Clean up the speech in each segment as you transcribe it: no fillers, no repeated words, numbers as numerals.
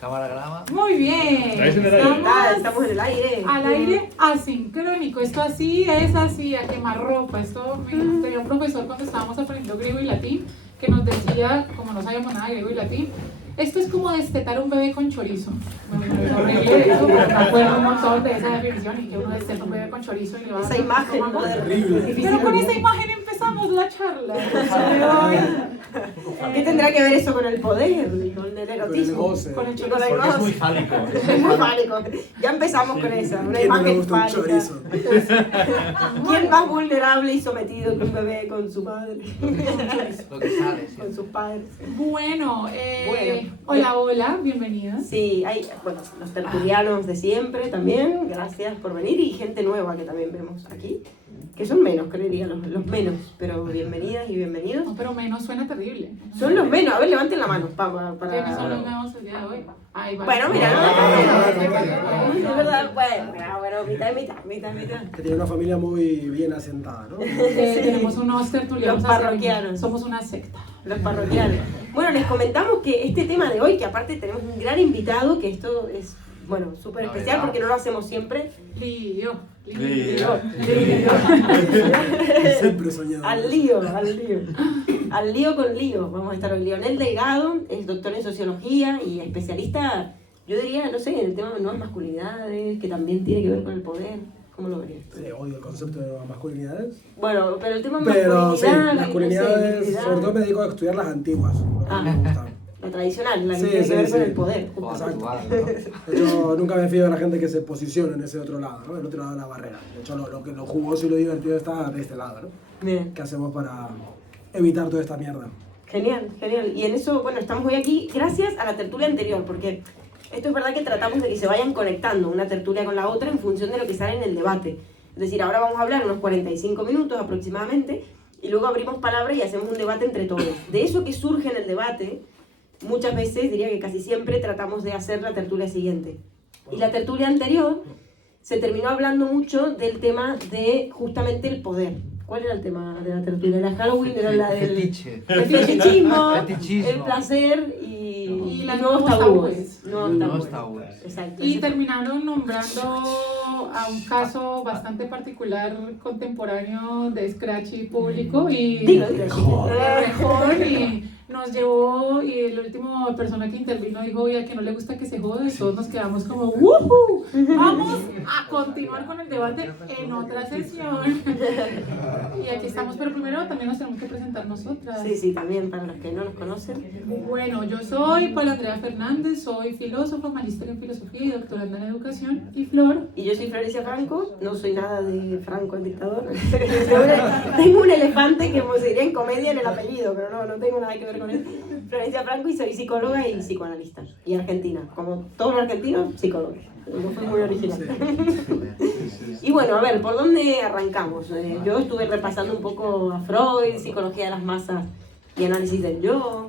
Cámara graba. Muy bien. Estamos en el aire. Al aire asincrónico. Esto así es así, a quemarropa. Esto tenía un profesor cuando estábamos aprendiendo griego y latín que nos decía, como no sabíamos nada de griego y latín, esto es como destetar un bebé con chorizo. Bueno, es horrible eso, pero me acuerdo un montón de esa definición y que uno desteta un bebé con chorizo y le va a esa imagen terrible. Pero con esa imagen empezamos la charla. ¿Qué tendrá que ver eso con el poder y con el erotismo? Con el chorizo. Porque es muy fálico. Es muy fálico. Ya empezamos con esa. Una imagen fálica. ¿Quién más vulnerable y sometido que un bebé con su madre? Lo que sale, sí. Con sus padres. Bueno, hola, bienvenidos. Sí, hay los tertulianos de siempre también, gracias por venir, y gente nueva que también vemos aquí, que son menos, creería, los menos, pero bienvenidas y bienvenidos. No, pero menos suena terrible. Son los menos, a ver, levanten la mano para... ¿Quiénes son los nuevos el día de hoy? Ay, vale. Bueno, mira, es verdad, bueno, mitad. Que tiene una familia muy bien asentada, ¿no? Tenemos unos tertulianos. Los parroquianos. Somos una secta. Los parroquianos. Bueno, les comentamos que este tema de hoy, que aparte tenemos un gran invitado, que esto es, bueno, súper especial porque no lo hacemos siempre. Lío. Siempre soñado. Al lío con lío. Vamos a estar hoy. Lionel Delgado es doctor en sociología y especialista, yo diría, no sé, en el tema de nuevas masculinidades, que también tiene que ver con el poder. ¿Cómo lo verías? Sí, odio el concepto de masculinidades. Bueno, pero el tema de Pero sí, masculinidades, masculinidades, sobre todo me dedico a estudiar las antiguas. Me gusta. La tradicional, la que Sí, tiene que ver sí, con sí. el poder. Yo nunca me fío de la gente que se posiciona en ese otro lado, ¿no? El otro lado de la barrera. De hecho, lo jugoso y lo divertido está de este lado, ¿no? Bien. ¿Qué hacemos para evitar toda esta mierda? Genial. Y en eso, bueno, estamos hoy aquí gracias a la tertulia anterior, porque esto es verdad que tratamos de que se vayan conectando una tertulia con la otra en función de lo que sale en el debate. Es decir, ahora vamos a hablar unos 45 minutos aproximadamente y luego abrimos palabras y hacemos un debate entre todos. De eso que surge en el debate, muchas veces, diría que casi siempre, tratamos de hacer la tertulia siguiente. Y la tertulia anterior se terminó hablando mucho del tema de justamente el poder. ¿Cuál era el tema de la tertulia? ¿Era Halloween? ¿Era la del Fetiche. el fetichismo, Fetichismo. el placer y las nuevos nuevos tabúes? Nuevos tabúes. Exacto. Y terminaron nombrando a un caso bastante particular contemporáneo de Scratchy público y mejor y nos llevó y el último persona que intervino dijo, oye, que no le gusta que se joda y todos nos quedamos como ¡woohoo! Vamos a continuar con el debate en otra sesión. Y aquí estamos, pero primero también nos tenemos que presentar nosotras. Sí, también para los que no nos conocen. Bueno, yo soy Paula Andrea Fernández, soy filósofa, magíster en filosofía y doctoranda en educación. Y Flor. Y yo soy Florencia Franco, no soy nada de Franco el dictador. Tengo un elefante que se diría en comedia en el apellido, pero no tengo nada que ver con él. Florencia Franco y soy psicóloga y psicoanalista. Y argentina, como todos los argentinos, psicóloga. No fui muy original. Y bueno, a ver, ¿por dónde arrancamos? Yo estuve repasando un poco a Freud, psicología de las masas y análisis del yo,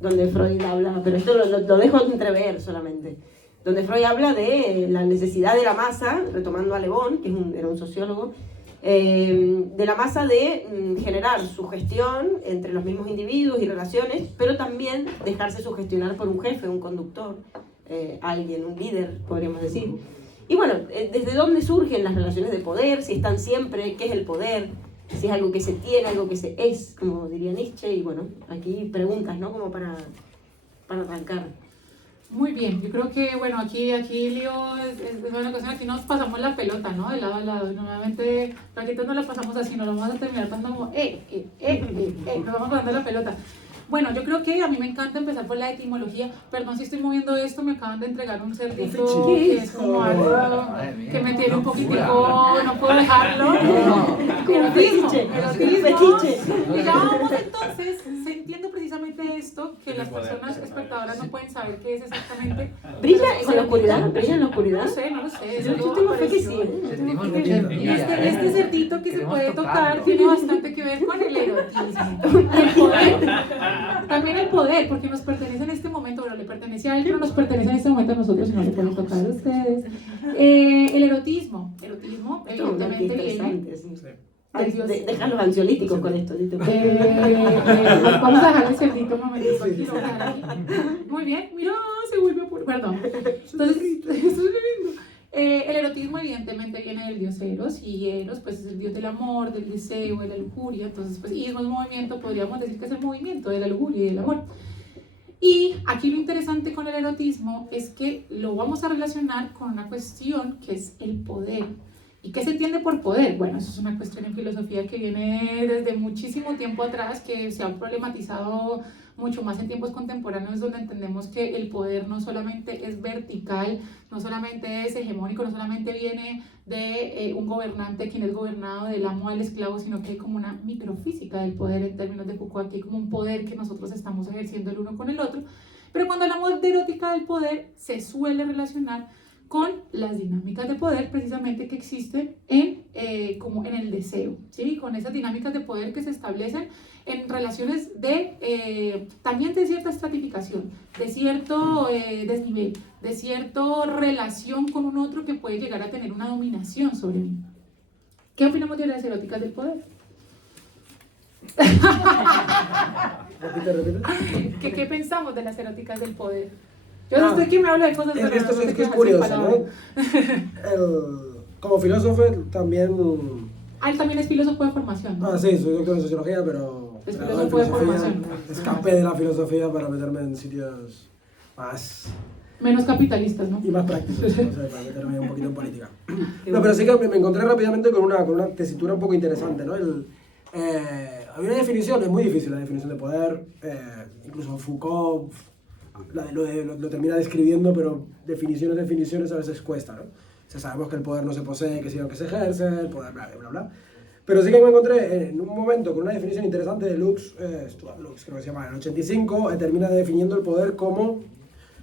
donde Freud habla, pero esto lo dejo entrever solamente, donde Freud habla de la necesidad de la masa, retomando a Le Bon, que era un sociólogo, de la masa de generar sugestión entre los mismos individuos y relaciones, pero también dejarse sugestionar por un jefe, un conductor, alguien, un líder, podríamos decir. Y bueno, ¿desde dónde surgen las relaciones de poder? Si están siempre, ¿qué es el poder? Si es algo que se tiene, algo que se es, como diría Nietzsche. Y bueno, aquí preguntas, ¿no? Como para arrancar. Muy bien, yo creo que, bueno, aquí Lío es una cosa, aquí nos pasamos la pelota, ¿no? De lado a lado. Normalmente, aquí no la pasamos así, nos lo vamos a terminar pasando como, nos vamos pasando la pelota. Bueno, yo creo que a mí me encanta empezar por la etimología. Perdón si estoy moviendo esto, me acaban de entregar un cerdito que es como algo que me tiene un poquitico, no puedo dejarlo. Erotismo. Y ya vamos entonces, se entiende precisamente esto, que las personas espectadoras no pueden saber qué es exactamente. ¿Brilla con la oscuridad? ¿Brilla en la oscuridad? No lo sé. Yo tengo fe que sí. Sentimos mucha envidia. Este cerdito que se puede tocar tiene bastante que ver con el erotismo. El poder. También el poder, porque nos pertenece en este momento, bueno, le pertenece a él, pero nos pertenece en este momento a nosotros y no le pueden tocar a ustedes. El erotismo, evidentemente viene del dios. Deja los ansiolíticos con esto. ¿Sí? Vamos a dejar el cerdito un momentito aquí, lo vamos a dejar aquí. Muy bien, mira, se vuelve por... Perdón. Entonces, esto es lindo. El erotismo evidentemente viene del dios Eros, y Eros pues es el dios del amor, del deseo, de la lujuria. Entonces pues ismo es movimiento, podríamos decir que es el movimiento de la lujuria y del amor. Y aquí lo interesante con el erotismo es que lo vamos a relacionar con una cuestión que es el poder. ¿Y qué se entiende por poder? Bueno, eso es una cuestión en filosofía que viene desde muchísimo tiempo atrás, que se ha problematizado mucho más en tiempos contemporáneos, donde entendemos que el poder no solamente es vertical, no solamente es hegemónico, no solamente viene de un gobernante quien es gobernado del amo al esclavo, sino que hay como una microfísica del poder en términos de Foucault, aquí hay como un poder que nosotros estamos ejerciendo el uno con el otro. Pero cuando hablamos de erótica del poder, se suele relacionar con las dinámicas de poder precisamente que existen como en el deseo, ¿sí? Con esas dinámicas de poder que se establecen en relaciones de, también de cierta estratificación, de cierto desnivel, de cierta relación con un otro que puede llegar a tener una dominación sobre mí. ¿Qué opinamos de las eróticas del poder? Repite. ¿Qué pensamos de las eróticas del poder? Yo no estoy aquí me hablo de cosas, pero Esto no es sé que es qué curioso, ¿no? Como filósofo también... Él también es filósofo de formación, ¿no? Sí, soy doctor en sociología, pero... Es graduado en filósofo de filosofía. formación. Escapé de la filosofía para meterme en sitios más... Menos capitalistas, ¿no? Y más prácticos, no sé, para meterme un poquito en política. No, pero sí que me encontré rápidamente con una tesitura un poco interesante, ¿no? Había una definición, es muy difícil la definición de poder, incluso Foucault lo termina describiendo, pero definiciones a veces cuesta, ¿no? O sea, sabemos que el poder no se posee, que sino que se ejerce, el poder bla, bla, bla. Pero sí que me encontré en un momento con una definición interesante de Lux, Lux creo que se llama, en el 85, termina definiendo el poder como...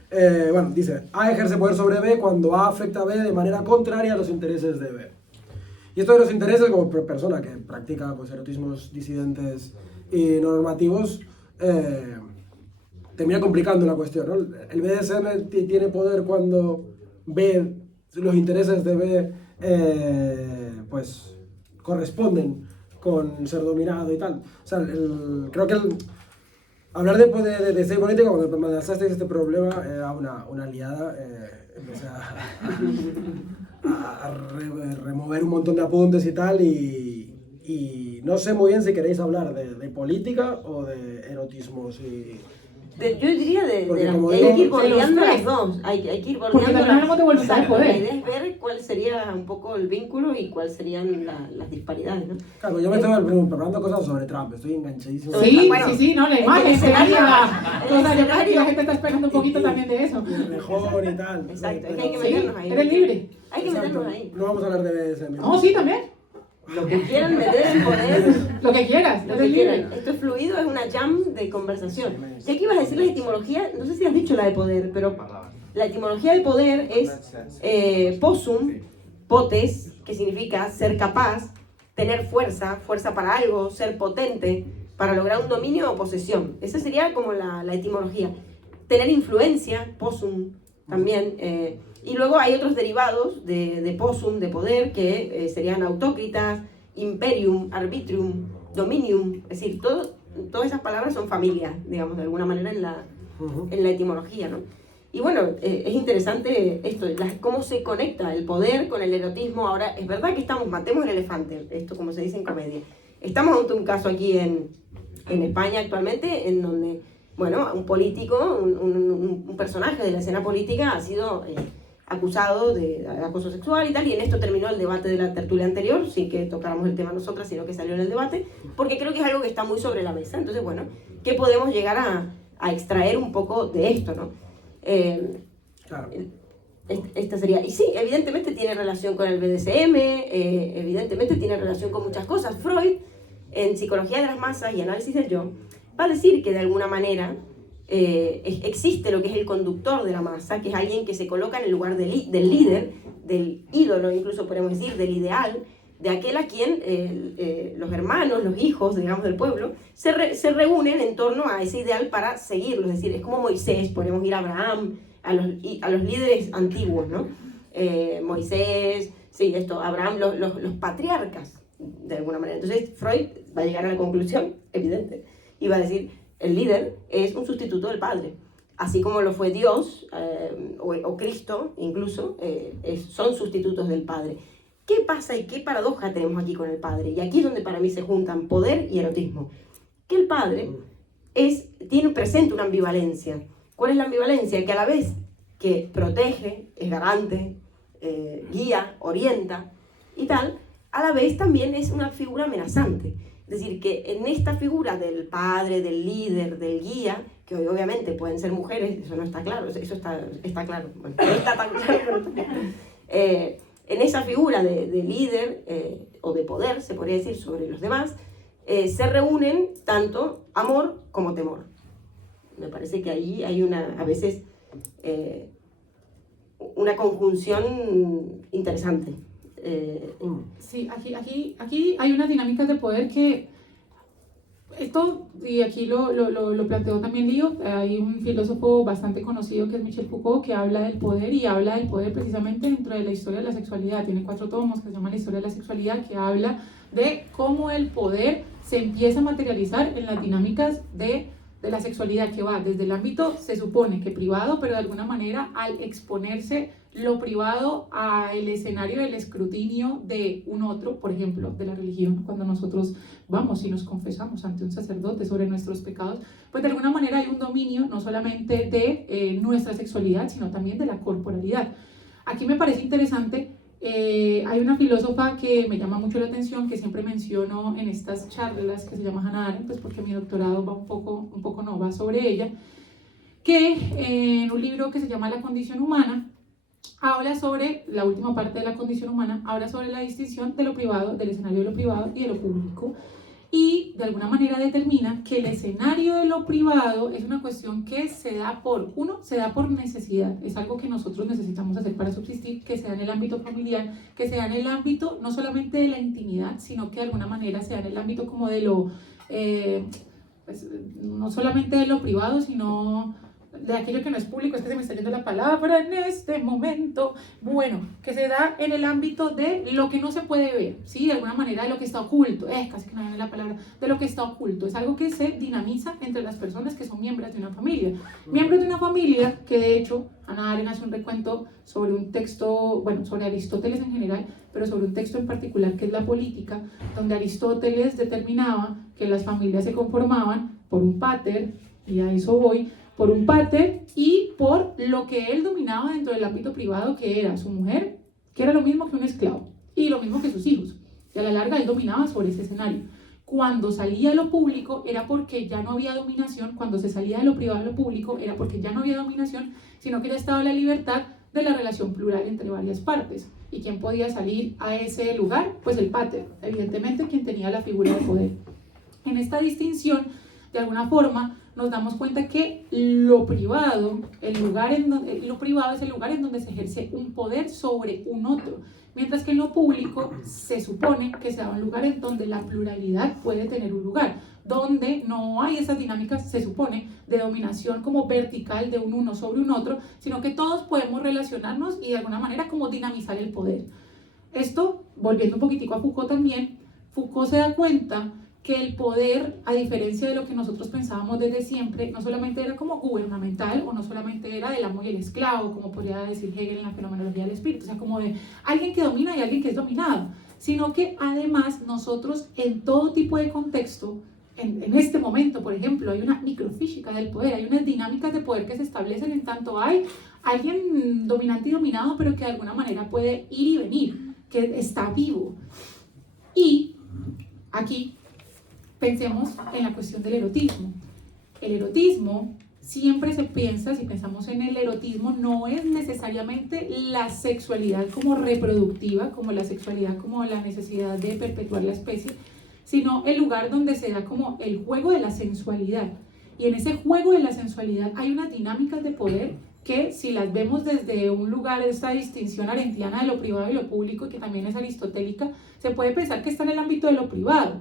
bueno, dice, A ejerce poder sobre B cuando A afecta a B de manera contraria a los intereses de B. Y esto de los intereses, como persona que practica pues, erotismos disidentes y no normativos, termina complicando la cuestión, ¿no? El BDSM tiene poder cuando B, los intereses de B, pues corresponden con ser dominado y tal. O sea, creo que hablar de deseo político, cuando me lanzaste este problema, era una aliada, empecé a remover un montón de apuntes y tal, y no sé muy bien si queréis hablar de política o de erotismos y... Yo diría Porque hay que ir bordeando las dos, hay que ir Porque bordeando también hablamos de voluntad y poder. La idea es ver cuál sería un poco el vínculo y cuáles serían las disparidades, ¿no? Claro, yo me estoy preparando cosas sobre Trump, estoy enganchadísimo. Sí, Bueno, sí, no, la imagen, el escenario, la gente está esperando un poquito también de eso. Y el mejor y tal. Exacto, es que Pero- hay que meternos ahí. Eres libre. Hay que Exacto, meternos ahí. no vamos a hablar de BDSM. No, sí, también. Lo que quieran meter en poder, Lo que quieras, lo eres que libre. quieran. Esto es fluido, es una jam de conversación. Ya que ibas a decir la etimología, no sé si has dicho la de poder, pero la etimología de poder es possum, potes, que significa ser capaz, tener fuerza, fuerza para algo, ser potente, para lograr un dominio o posesión. Esa sería como la etimología. Tener influencia, possum, también. Y luego hay otros derivados de possum, de poder, que serían autócritas, imperium, arbitrium, dominium. Es decir, todas esas palabras son familias, digamos, de alguna manera en la etimología, ¿no? Y bueno, es interesante esto, cómo se conecta el poder con el erotismo. Ahora, es verdad que matemos el elefante, esto como se dice en comedia. Estamos ante un caso aquí en España actualmente, en donde, bueno, un político, un personaje de la escena política ha sido acusado de acoso sexual y tal, y en esto terminó el debate de la tertulia anterior, sin que tocáramos el tema nosotras, sino que salió en el debate, porque creo que es algo que está muy sobre la mesa. Entonces, bueno, ¿qué podemos llegar a extraer un poco de esto, no? Claro. Esta sería, y sí, evidentemente tiene relación con el BDSM, evidentemente tiene relación con muchas cosas. Freud, en Psicología de las Masas y Análisis del Yo, va a decir que de alguna manera existe lo que es el conductor de la masa, que es alguien que se coloca en el lugar del líder, del ídolo, incluso podemos decir, del ideal, de aquel a quien los hermanos, los hijos, digamos, del pueblo, se reúnen en torno a ese ideal para seguirlo. Es decir, es como Moisés, podemos ir a Abraham, a los líderes antiguos, ¿no? Moisés, sí, Abraham, los patriarcas, de alguna manera. Entonces Freud va a llegar a la conclusión evidente y va a decir, el líder es un sustituto del padre. Así como lo fue Dios o Cristo, incluso, son sustitutos del padre. ¿Qué pasa y qué paradoja tenemos aquí con el padre? Y aquí es donde para mí se juntan poder y erotismo. Que el padre tiene presente una ambivalencia. ¿Cuál es la ambivalencia? Que a la vez que protege, es garante, guía, orienta y tal, a la vez también es una figura amenazante. Es decir, que en esta figura del padre, del líder, del guía, que hoy obviamente pueden ser mujeres, eso no está claro, eso está claro, bueno, no está tan claro, pero está claro. En esa figura de líder o de poder, se podría decir, sobre los demás, se reúnen tanto amor como temor. Me parece que ahí hay a veces una conjunción interesante. Sí, aquí hay unas dinámicas de poder que esto, y aquí lo planteó también Lío, hay un filósofo bastante conocido que es Michel Foucault, que habla del poder y habla del poder precisamente dentro de la historia de la sexualidad. Tiene 4 tomos que se llaman La historia de la sexualidad, que habla de cómo el poder se empieza a materializar en las dinámicas de la sexualidad, que va desde el ámbito, se supone que privado, pero de alguna manera al exponerse lo privado al escenario del escrutinio de un otro, por ejemplo, de la religión, cuando nosotros vamos y nos confesamos ante un sacerdote sobre nuestros pecados, pues de alguna manera hay un dominio no solamente de nuestra sexualidad, sino también de la corporalidad. Aquí me parece interesante, hay una filósofa que me llama mucho la atención, que siempre menciono en estas charlas, que se llama Hannah Arendt, pues porque mi doctorado va un poco no va sobre ella, que en un libro que se llama La condición humana, habla sobre, la última parte de la condición humana, habla sobre la distinción de lo privado, del escenario de lo privado y de lo público, y de alguna manera determina que el escenario de lo privado es una cuestión que se da por necesidad, es algo que nosotros necesitamos hacer para subsistir, que sea en el ámbito familiar, que sea en el ámbito no solamente de la intimidad, sino que de alguna manera sea en el ámbito como de lo, pues, no solamente de lo privado, sino de aquello que no es público. Es que se me está yendo la palabra en este momento, bueno, que se da en el ámbito de lo que no se puede ver, ¿sí? De alguna manera de lo que está oculto, casi que no viene la palabra, de lo que está oculto, es algo que se dinamiza entre las personas que son miembros de una familia, que de hecho, Hannah Arendt hace un recuento sobre un texto, bueno, sobre Aristóteles en general, pero sobre un texto en particular que es La Política, donde Aristóteles determinaba que las familias se conformaban por un pater, y a eso voy, por un pater y por lo que él dominaba dentro del ámbito privado, que era su mujer, que era lo mismo que un esclavo, y lo mismo que sus hijos. Y a la larga él dominaba sobre ese escenario. Cuando salía a lo público era porque ya no había dominación, cuando se salía de lo privado a lo público era porque ya no había dominación, sino que ya estaba la libertad de la relación plural entre varias partes. ¿Y quién podía salir a ese lugar? Pues el pater, evidentemente quien tenía la figura de poder. En esta distinción, de alguna forma, nos damos cuenta que lo privado es el lugar en donde se ejerce un poder sobre un otro, mientras que en lo público se supone que sea un lugar en donde la pluralidad puede tener un lugar, donde no hay esas dinámicas, se supone, de dominación como vertical de un uno sobre un otro, sino que todos podemos relacionarnos y de alguna manera como dinamizar el poder. Esto, volviendo un poquitico a Foucault también, Foucault se da cuenta que el poder, a diferencia de lo que nosotros pensábamos desde siempre, no solamente era como gubernamental o no solamente era del amo y el esclavo, como podría decir Hegel en la fenomenología del espíritu, o sea, como de alguien que domina y alguien que es dominado, sino que además nosotros en todo tipo de contexto, en este momento, por ejemplo, hay una microfísica del poder, hay unas dinámicas de poder que se establecen en tanto hay alguien dominante y dominado, pero que de alguna manera puede ir y venir, que está vivo. Y aquí pensemos en la cuestión del erotismo. El erotismo siempre se piensa, si pensamos en el erotismo, no es necesariamente la sexualidad como reproductiva, como la sexualidad como la necesidad de perpetuar la especie, sino el lugar donde se da como el juego de la sensualidad. Y en ese juego de la sensualidad hay unas dinámicas de poder que, si las vemos desde un lugar de esta distinción arendtiana de lo privado y lo público, y que también es aristotélica, se puede pensar que está en el ámbito de lo privado.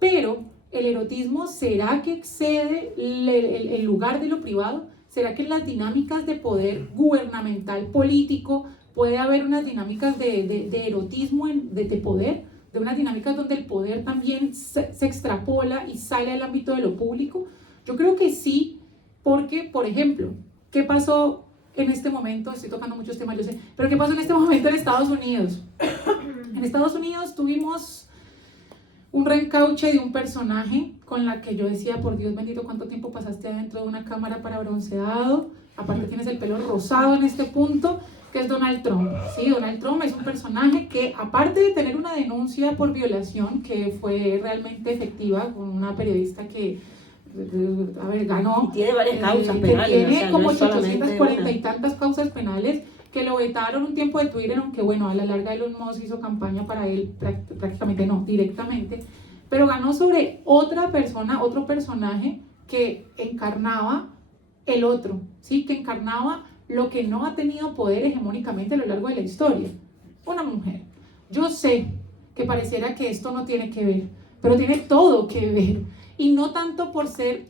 Pero el erotismo, ¿será que excede el lugar de lo privado? ¿Será que en las dinámicas de poder gubernamental, político, puede haber unas dinámicas de erotismo, de poder? de unas dinámicas donde el poder también se extrapola y sale al ámbito de lo público? Yo creo que sí, porque, por ejemplo, ¿qué pasó en este momento? Estoy tocando muchos temas, yo sé, pero ¿qué pasó en este momento en Estados Unidos? En Estados Unidos tuvimos un reencauche de un personaje con la que yo decía, por Dios bendito, ¿cuánto tiempo pasaste adentro de una cámara para bronceado? Aparte tienes el pelo rosado en este punto, que es Donald Trump. Sí, Donald Trump es un personaje que, aparte de tener una denuncia por violación, que fue realmente efectiva, con una periodista que, a ver, ganó. Y tiene varias causas que penales. tiene o sea, como no es solamente 840 una. y tantas causas penales, que lo vetaron un tiempo de Twitter, aunque bueno, a la larga Elon Musk hizo campaña para él, prácticamente no, directamente, pero ganó sobre otra persona, otro personaje que encarnaba el otro, ¿sí? Que encarnaba lo que no ha tenido poder hegemónicamente a lo largo de la historia, una mujer. Yo sé que pareciera que esto no tiene que ver, pero tiene todo que ver, y no tanto por ser,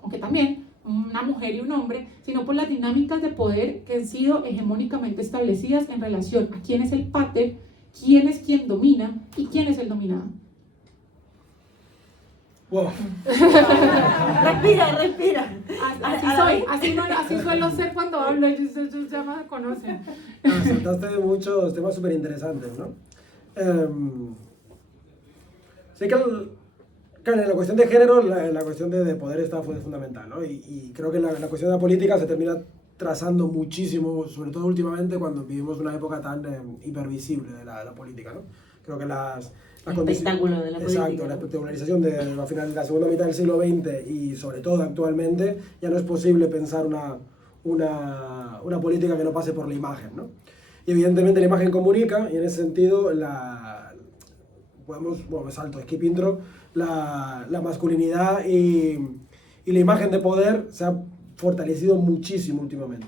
aunque también, una mujer y un hombre, sino por las dinámicas de poder que han sido hegemónicamente establecidas en relación a quién es el pater, quién es quien domina y quién es el dominado. Wow. Respira. Así suelo ser cuando hablo, ellos ya me conocen. Saltaste muchos temas súper interesantes, ¿no? Sé que claro, en la cuestión de género, la cuestión de poder está fundamental, ¿no? Y creo que la cuestión de la política se termina trazando muchísimo, sobre todo últimamente cuando vivimos una época tan hipervisible de la política, ¿no? Creo que el espectáculo de la política. Exacto, la espectacularización de al final de la segunda mitad del siglo XX y sobre todo actualmente, ya no es posible pensar una política que no pase por la imagen, ¿no? Y evidentemente la imagen comunica, y en ese sentido me salto, skip intro, la masculinidad y la imagen de poder se ha fortalecido muchísimo últimamente.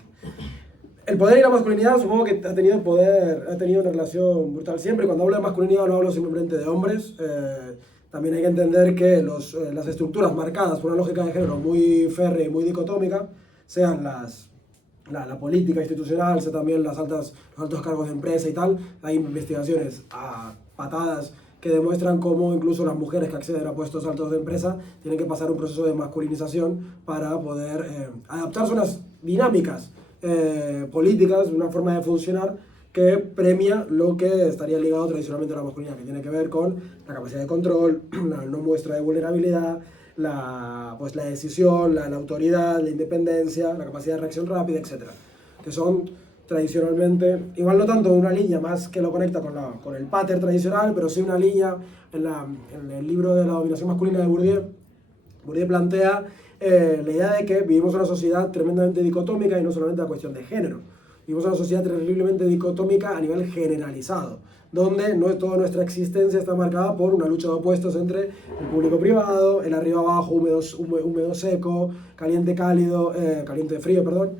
El poder y la masculinidad supongo que ha tenido una relación brutal siempre. Cuando hablo de masculinidad no hablo simplemente de hombres. También hay que entender que las estructuras marcadas por una lógica de género muy férrea y muy dicotómica, sean la política institucional, sean también los altos cargos de empresa y tal, hay investigaciones a patadas que demuestran cómo incluso las mujeres que acceden a puestos altos de empresa tienen que pasar un proceso de masculinización para poder adaptarse a unas dinámicas políticas, una forma de funcionar que premia lo que estaría ligado tradicionalmente a la masculinidad, que tiene que ver con la capacidad de control, la no muestra de vulnerabilidad, la decisión, la autoridad, la independencia, la capacidad de reacción rápida, etc. Que son tradicionalmente, igual no tanto una línea más que lo conecta con el pater tradicional, pero sí una línea en el libro de la dominación masculina de Bourdieu. Bourdieu plantea la idea de que vivimos una sociedad tremendamente dicotómica y no solamente la cuestión de género. Vivimos una sociedad terriblemente dicotómica a nivel generalizado, donde toda nuestra existencia está marcada por una lucha de opuestos entre el público-privado, el arriba-abajo, húmedo-seco, caliente-cálido, caliente-frío, perdón,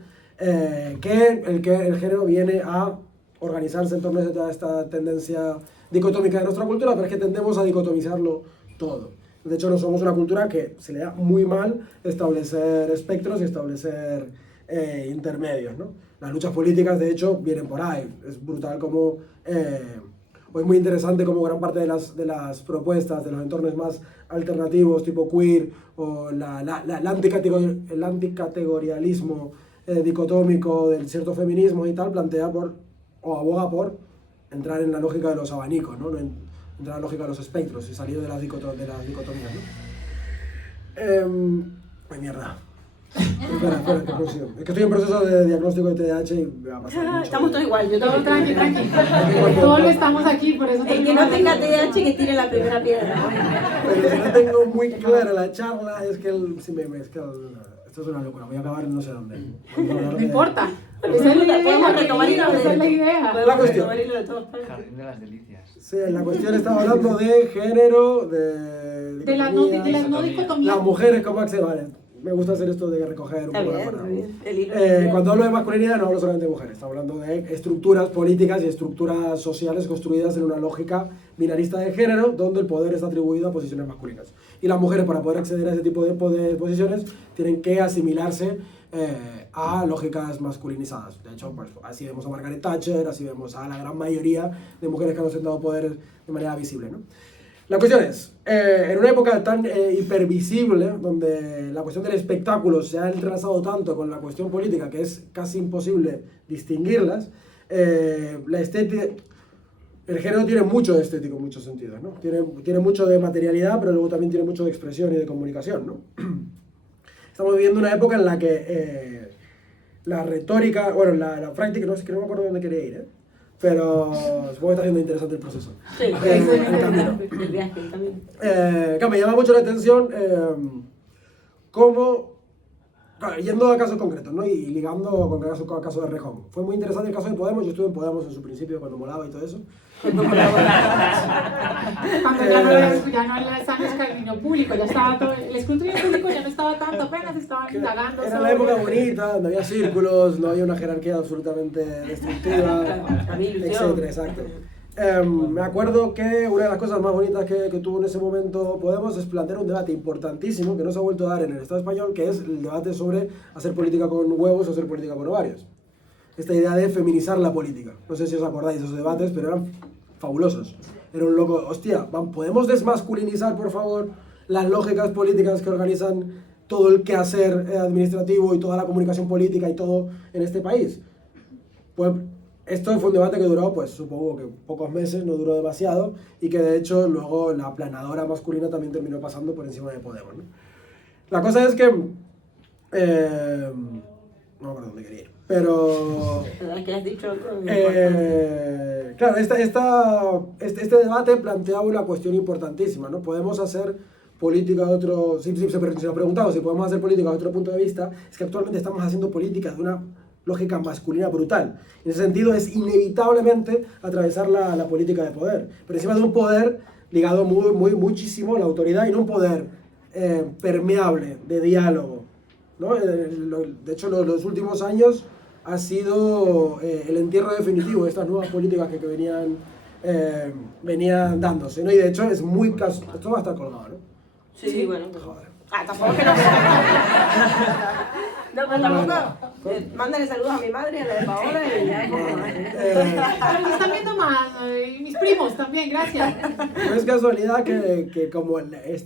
que el género viene a organizarse en torno a toda esta tendencia dicotómica de nuestra cultura, pero es que tendemos a dicotomizarlo todo. De hecho, no somos una cultura que se le da muy mal establecer espectros y establecer intermedios, ¿no? Las luchas políticas, de hecho, vienen por ahí. Es brutal como... o es muy interesante como gran parte de las propuestas de los entornos más alternativos, tipo queer, o el anticategorialismo dicotómico del cierto feminismo y tal, plantea o aboga por entrar en la lógica de los abanicos, ¿no? Entrar en la lógica de los espectros y salir de las dicotomías, ¿no? ¡Ay, mierda! Espera, que prosigo. Es que estoy en proceso de diagnóstico de TDAH y me va a pasar mucho. Estamos todos igual, yo Todo también. tranqui. Todos lo estamos aquí, por eso El que no tenga TDAH que tire la primera piedra. Pero si no tengo muy clara la charla, es que esto es una locura, voy a acabar en no sé dónde. No importa. Podemos Esa es la idea, podemos retomar hilo de- esa es la idea. La cuestión. Retomar hilo de todas partes. Jardín de las delicias. Sí, la cuestión estaba hablando de género, de las no dicotomías. las mujeres como acceden, vale. Me gusta hacer esto de recoger un Está poco bien, la está palabra. bien. El hilo. Cuando hablo de masculinidad no hablo solamente de mujeres, estamos hablando de estructuras políticas y estructuras sociales construidas en una lógica binarista de género donde el poder está atribuido a posiciones masculinas. Y las mujeres, para poder acceder a ese tipo de posiciones, tienen que asimilarse a lógicas masculinizadas. De hecho, pues, así vemos a Margaret Thatcher, así vemos a la gran mayoría de mujeres que han ostentado poder de manera visible, ¿no? La cuestión es, en una época tan hipervisible, donde la cuestión del espectáculo se ha entrelazado tanto con la cuestión política que es casi imposible distinguirlas, la estética, el género tiene mucho de estético en muchos sentidos, ¿no? Tiene mucho de materialidad, pero luego también tiene mucho de expresión y de comunicación, ¿no? Estamos viviendo una época en la que la retórica, bueno, la práctica, no sé, que no me acuerdo dónde quería ir, pero supongo que está siendo interesante el proceso. Sí, El camino. el viaje, el camino. Claro, me llama mucho la atención cómo, claro, yendo a casos concretos, ¿no? Y ligando con el caso de Rejón. Fue muy interesante el caso de Podemos, yo estuve en Podemos en su principio cuando molaba y todo eso. Cuando ya no estaba el escrutinio público, ya estaba todo, el escrutinio público ya no estaba tanto, apenas estaban indagando. Era la época bonita, no había círculos, no había una jerarquía absolutamente destructiva, etcétera, exacto. Me acuerdo que una de las cosas más bonitas que tuvo en ese momento Podemos es plantear un debate importantísimo que no se ha vuelto a dar en el Estado español, que es el debate sobre hacer política con huevos o hacer política con ovarios. Esta idea de feminizar la política. No sé si os acordáis de esos debates, pero eran fabulosos. Era un loco, hostia, ¿podemos desmasculinizar, por favor, las lógicas políticas que organizan todo el quehacer administrativo y toda la comunicación política y todo en este país? Pues esto fue un debate que duró, pues supongo que pocos meses, no duró demasiado, y que de hecho luego la aplanadora masculina también terminó pasando por encima de Podemos, ¿no? La cosa es que... no me acuerdo dónde quería ir, pero... ¿Qué has dicho? Claro, este debate planteaba una cuestión importantísima, ¿no? Podemos hacer política de otro... Si nos preguntamos si podemos hacer política de otro punto de vista, es que actualmente estamos haciendo política de una lógica masculina brutal. En ese sentido es inevitablemente atravesar la política de poder, pero encima de un poder ligado muchísimo a la autoridad y no un poder permeable de diálogo, ¿no? De hecho, los últimos años ha sido el entierro definitivo de estas nuevas políticas que venían dándose, ¿no? Y de hecho es muy... Esto va a estar colgado, ¿no? Sí, bueno. Joder. Tampoco que no. No, pero tampoco. Mándale saludos a mi madre, a la de Paola y ya. Pero me están viendo más, y mis primos también, gracias. No es casualidad que como no me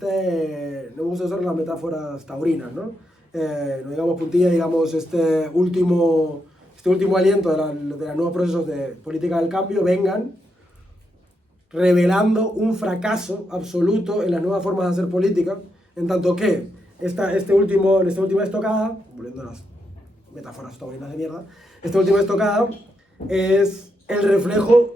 gusta usar las metáforas taurinas, ¿no? No digamos puntilla, digamos este último aliento de los nuevos procesos de política del cambio vengan revelando un fracaso absoluto en las nuevas formas de hacer política, en tanto que esta última estocada, volviendo a las metáforas taurinas de mierda, esta última estocada es el reflejo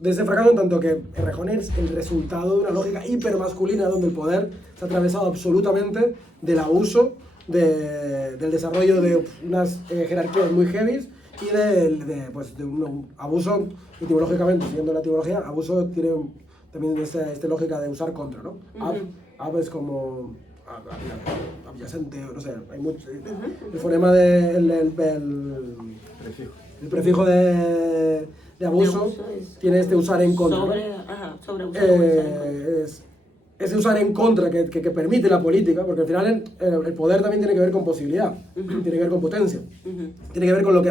de ese fracaso, en tanto que Errejón es el resultado de una lógica hipermasculina donde el poder se ha atravesado absolutamente del abuso, del desarrollo de unas jerarquías muy heavies y de un abuso, etimológicamente, siguiendo la etimología, abuso tiene también esta lógica de usar contra, ¿no? Ab es como adyacente, no sé, hay mucho... El fonema el prefijo de abuso tiene este usar en contra. Ese usar en contra que permite la política, porque al final el poder también tiene que ver con posibilidad, tiene que ver con potencia, tiene que ver con lo que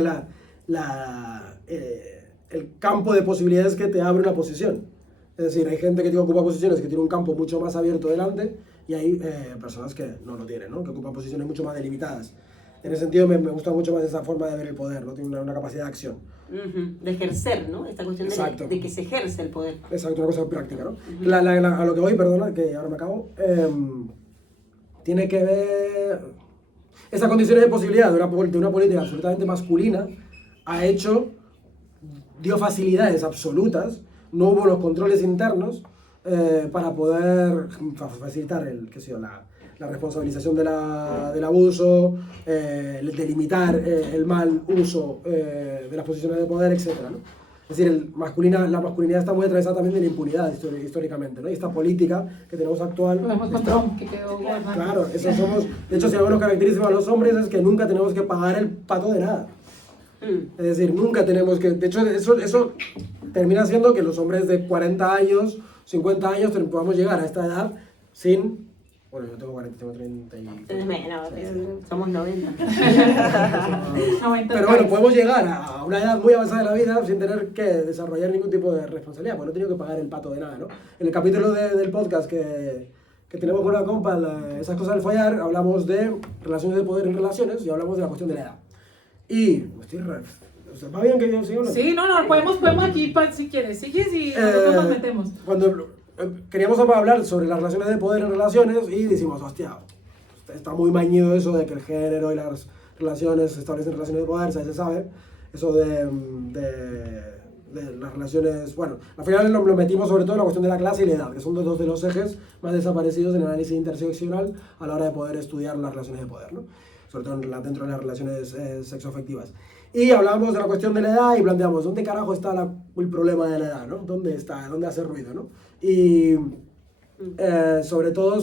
el campo de posibilidades que te abre una posición. Es decir, hay gente que ocupa posiciones que tiene un campo mucho más abierto delante y hay personas que no lo tienen, ¿no? Que ocupan posiciones mucho más delimitadas. En ese sentido me gusta mucho más esa forma de ver el poder, ¿no? Tiene una capacidad de acción. De ejercer, ¿no? Esta cuestión de que se ejerce el poder. Exacto, una cosa práctica, ¿no? A lo que voy, perdona, que ahora me acabo, tiene que ver... Esta condición de posibilidad de una política absolutamente masculina dio facilidades absolutas, no hubo los controles internos para poder facilitar la responsabilización del abuso, delimitar el mal uso de las posiciones de poder, etc., ¿no? Es decir, la masculinidad está muy atravesada también de la impunidad históricamente, ¿no? Y esta política que tenemos actual... Lo vemos con Trump, que quedó gobernando. Claro, eso somos... De hecho, si algo nos caracteriza a los hombres es que nunca tenemos que pagar el pato de nada. Es decir, nunca tenemos que... De hecho, eso termina siendo que los hombres de 40 años, 50 años, podamos llegar a esta edad sin Bueno, yo tengo 40, tengo 30 y... Entonces, somos 90. Pero bueno, podemos llegar a una edad muy avanzada de la vida sin tener que desarrollar ningún tipo de responsabilidad, porque no he tenido que pagar el pato de nada, ¿no? En el capítulo del podcast que tenemos con una compa, esas cosas del follar, hablamos de relaciones de poder en relaciones y hablamos de la cuestión de la edad. Y o sea, ¿va bien que yo siga o no? Sí, no, podemos aquí, si quieres, sigues y nosotros nos metemos. Cuando queríamos hablar sobre las relaciones de poder en relaciones y decimos, hostia, está muy mañido eso de que el género y las relaciones establecen relaciones de poder, se sabe, eso de las relaciones, bueno, al final lo metimos sobre todo en la cuestión de la clase y la edad, que son dos de los ejes más desaparecidos en el análisis interseccional a la hora de poder estudiar las relaciones de poder, ¿no? Sobre todo dentro de las relaciones sexoafectivas. Y hablábamos de la cuestión de la edad y planteamos, ¿dónde carajo está el problema de la edad, ¿no? ¿Dónde está? ¿Dónde hace ruido, no? Y sobre todo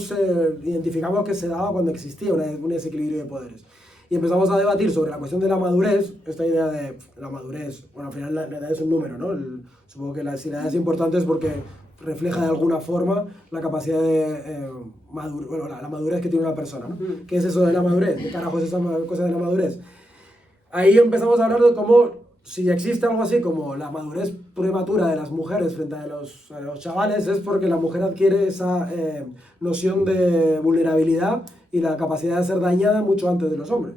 identificamos que se daba cuando existía un desequilibrio de poderes. Y empezamos a debatir sobre la cuestión de la madurez, esta idea de la madurez, bueno, al final la edad es un número, ¿no? Supongo que si la edad es importante es porque refleja de alguna forma la capacidad de la madurez que tiene una persona, ¿no? ¿Qué es eso de la madurez? ¿Qué carajo es esa cosa de la madurez? Ahí empezamos a hablar de cómo, si existe algo así como la madurez prematura de las mujeres frente a los chavales, es porque la mujer adquiere esa noción de vulnerabilidad y la capacidad de ser dañada mucho antes de los hombres.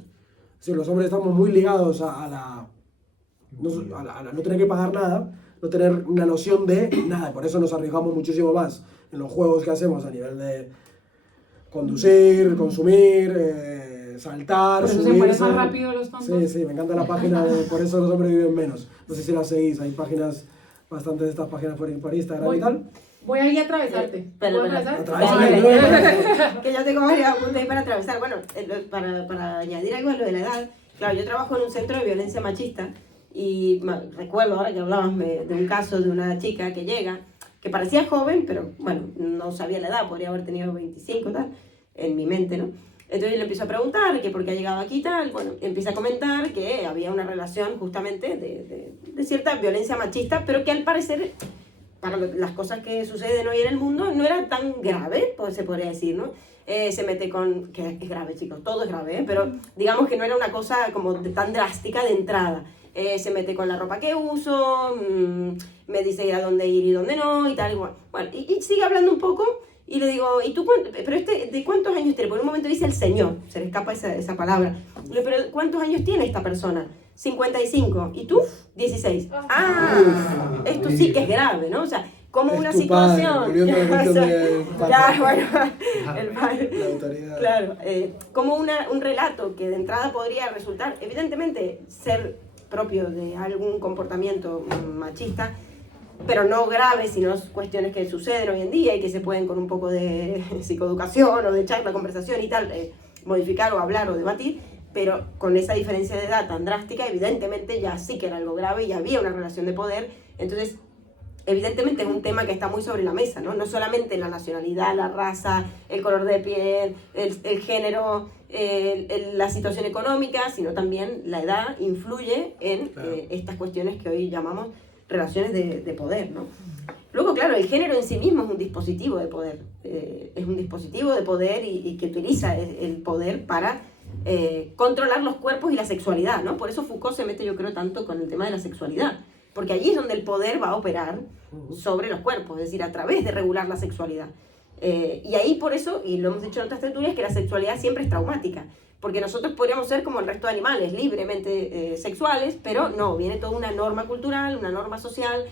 Si los hombres estamos muy ligados a no tener que pagar nada, no tener una noción de nada, por eso nos arriesgamos muchísimo más en los juegos que hacemos a nivel de conducir, consumir, saltar, por eso subirse. se mueren más rápido los tontos. Sí, me encanta la página de Por eso los hombres viven menos. No sé si la seguís, hay páginas, bastantes de estas páginas por Instagram y tal. Voy a ir a atravesarte. ¿Puedo atravesar? Que yo tengo varios puntos ahí para atravesar. Bueno, para añadir algo a lo de la edad, claro, yo trabajo en un centro de violencia machista y recuerdo ahora que hablabas de un caso de una chica que llega, que parecía joven, pero bueno, no sabía la edad, podría haber tenido 25 tal, en mi mente, ¿no? Entonces le empiezo a preguntar que por qué ha llegado aquí y tal, bueno, empieza a comentar que había una relación justamente de cierta violencia machista, pero que al parecer, para las cosas que suceden hoy en el mundo, no era tan grave, pues se podría decir, ¿no? Se mete con, que es grave, chicos, todo es grave, ¿eh? Pero digamos que no era una cosa como tan drástica de entrada. Se mete con la ropa que uso, me dice a dónde ir y dónde no, y tal, igual. Bueno, y sigue hablando un poco. Y le digo, ¿y tú pero ¿de cuántos años tiene? Por un momento dice el señor, se le escapa esa palabra. Le digo, ¿pero cuántos años tiene esta persona? 55. ¿Y tú? 16. Ah, esto sí que es grave, ¿no? O sea, como una situación... Claro, bueno, el padre. La autoridad. Claro, como un relato que de entrada podría resultar, evidentemente, ser propio de algún comportamiento machista, pero no graves, sino cuestiones que suceden hoy en día y que se pueden con un poco de psicoeducación o de charla, conversación y tal, modificar o hablar o debatir, pero con esa diferencia de edad tan drástica, evidentemente ya sí que era algo grave y había una relación de poder. Entonces, evidentemente es un tema que está muy sobre la mesa, ¿no? No solamente la nacionalidad, la raza, el color de piel, el género, la situación económica, sino también la edad influye en estas cuestiones que hoy llamamos relaciones de poder, ¿no? Luego, claro, el género en sí mismo es un dispositivo de poder. Es un dispositivo de poder y que utiliza el poder para controlar los cuerpos y la sexualidad, ¿no? Por eso Foucault se mete, yo creo, tanto con el tema de la sexualidad. Porque allí es donde el poder va a operar sobre los cuerpos, es decir, a través de regular la sexualidad. Y ahí por eso, y lo hemos dicho en otras tertulias, que la sexualidad siempre es traumática. Porque nosotros podríamos ser como el resto de animales, libremente sexuales, pero no, viene toda una norma cultural, una norma social,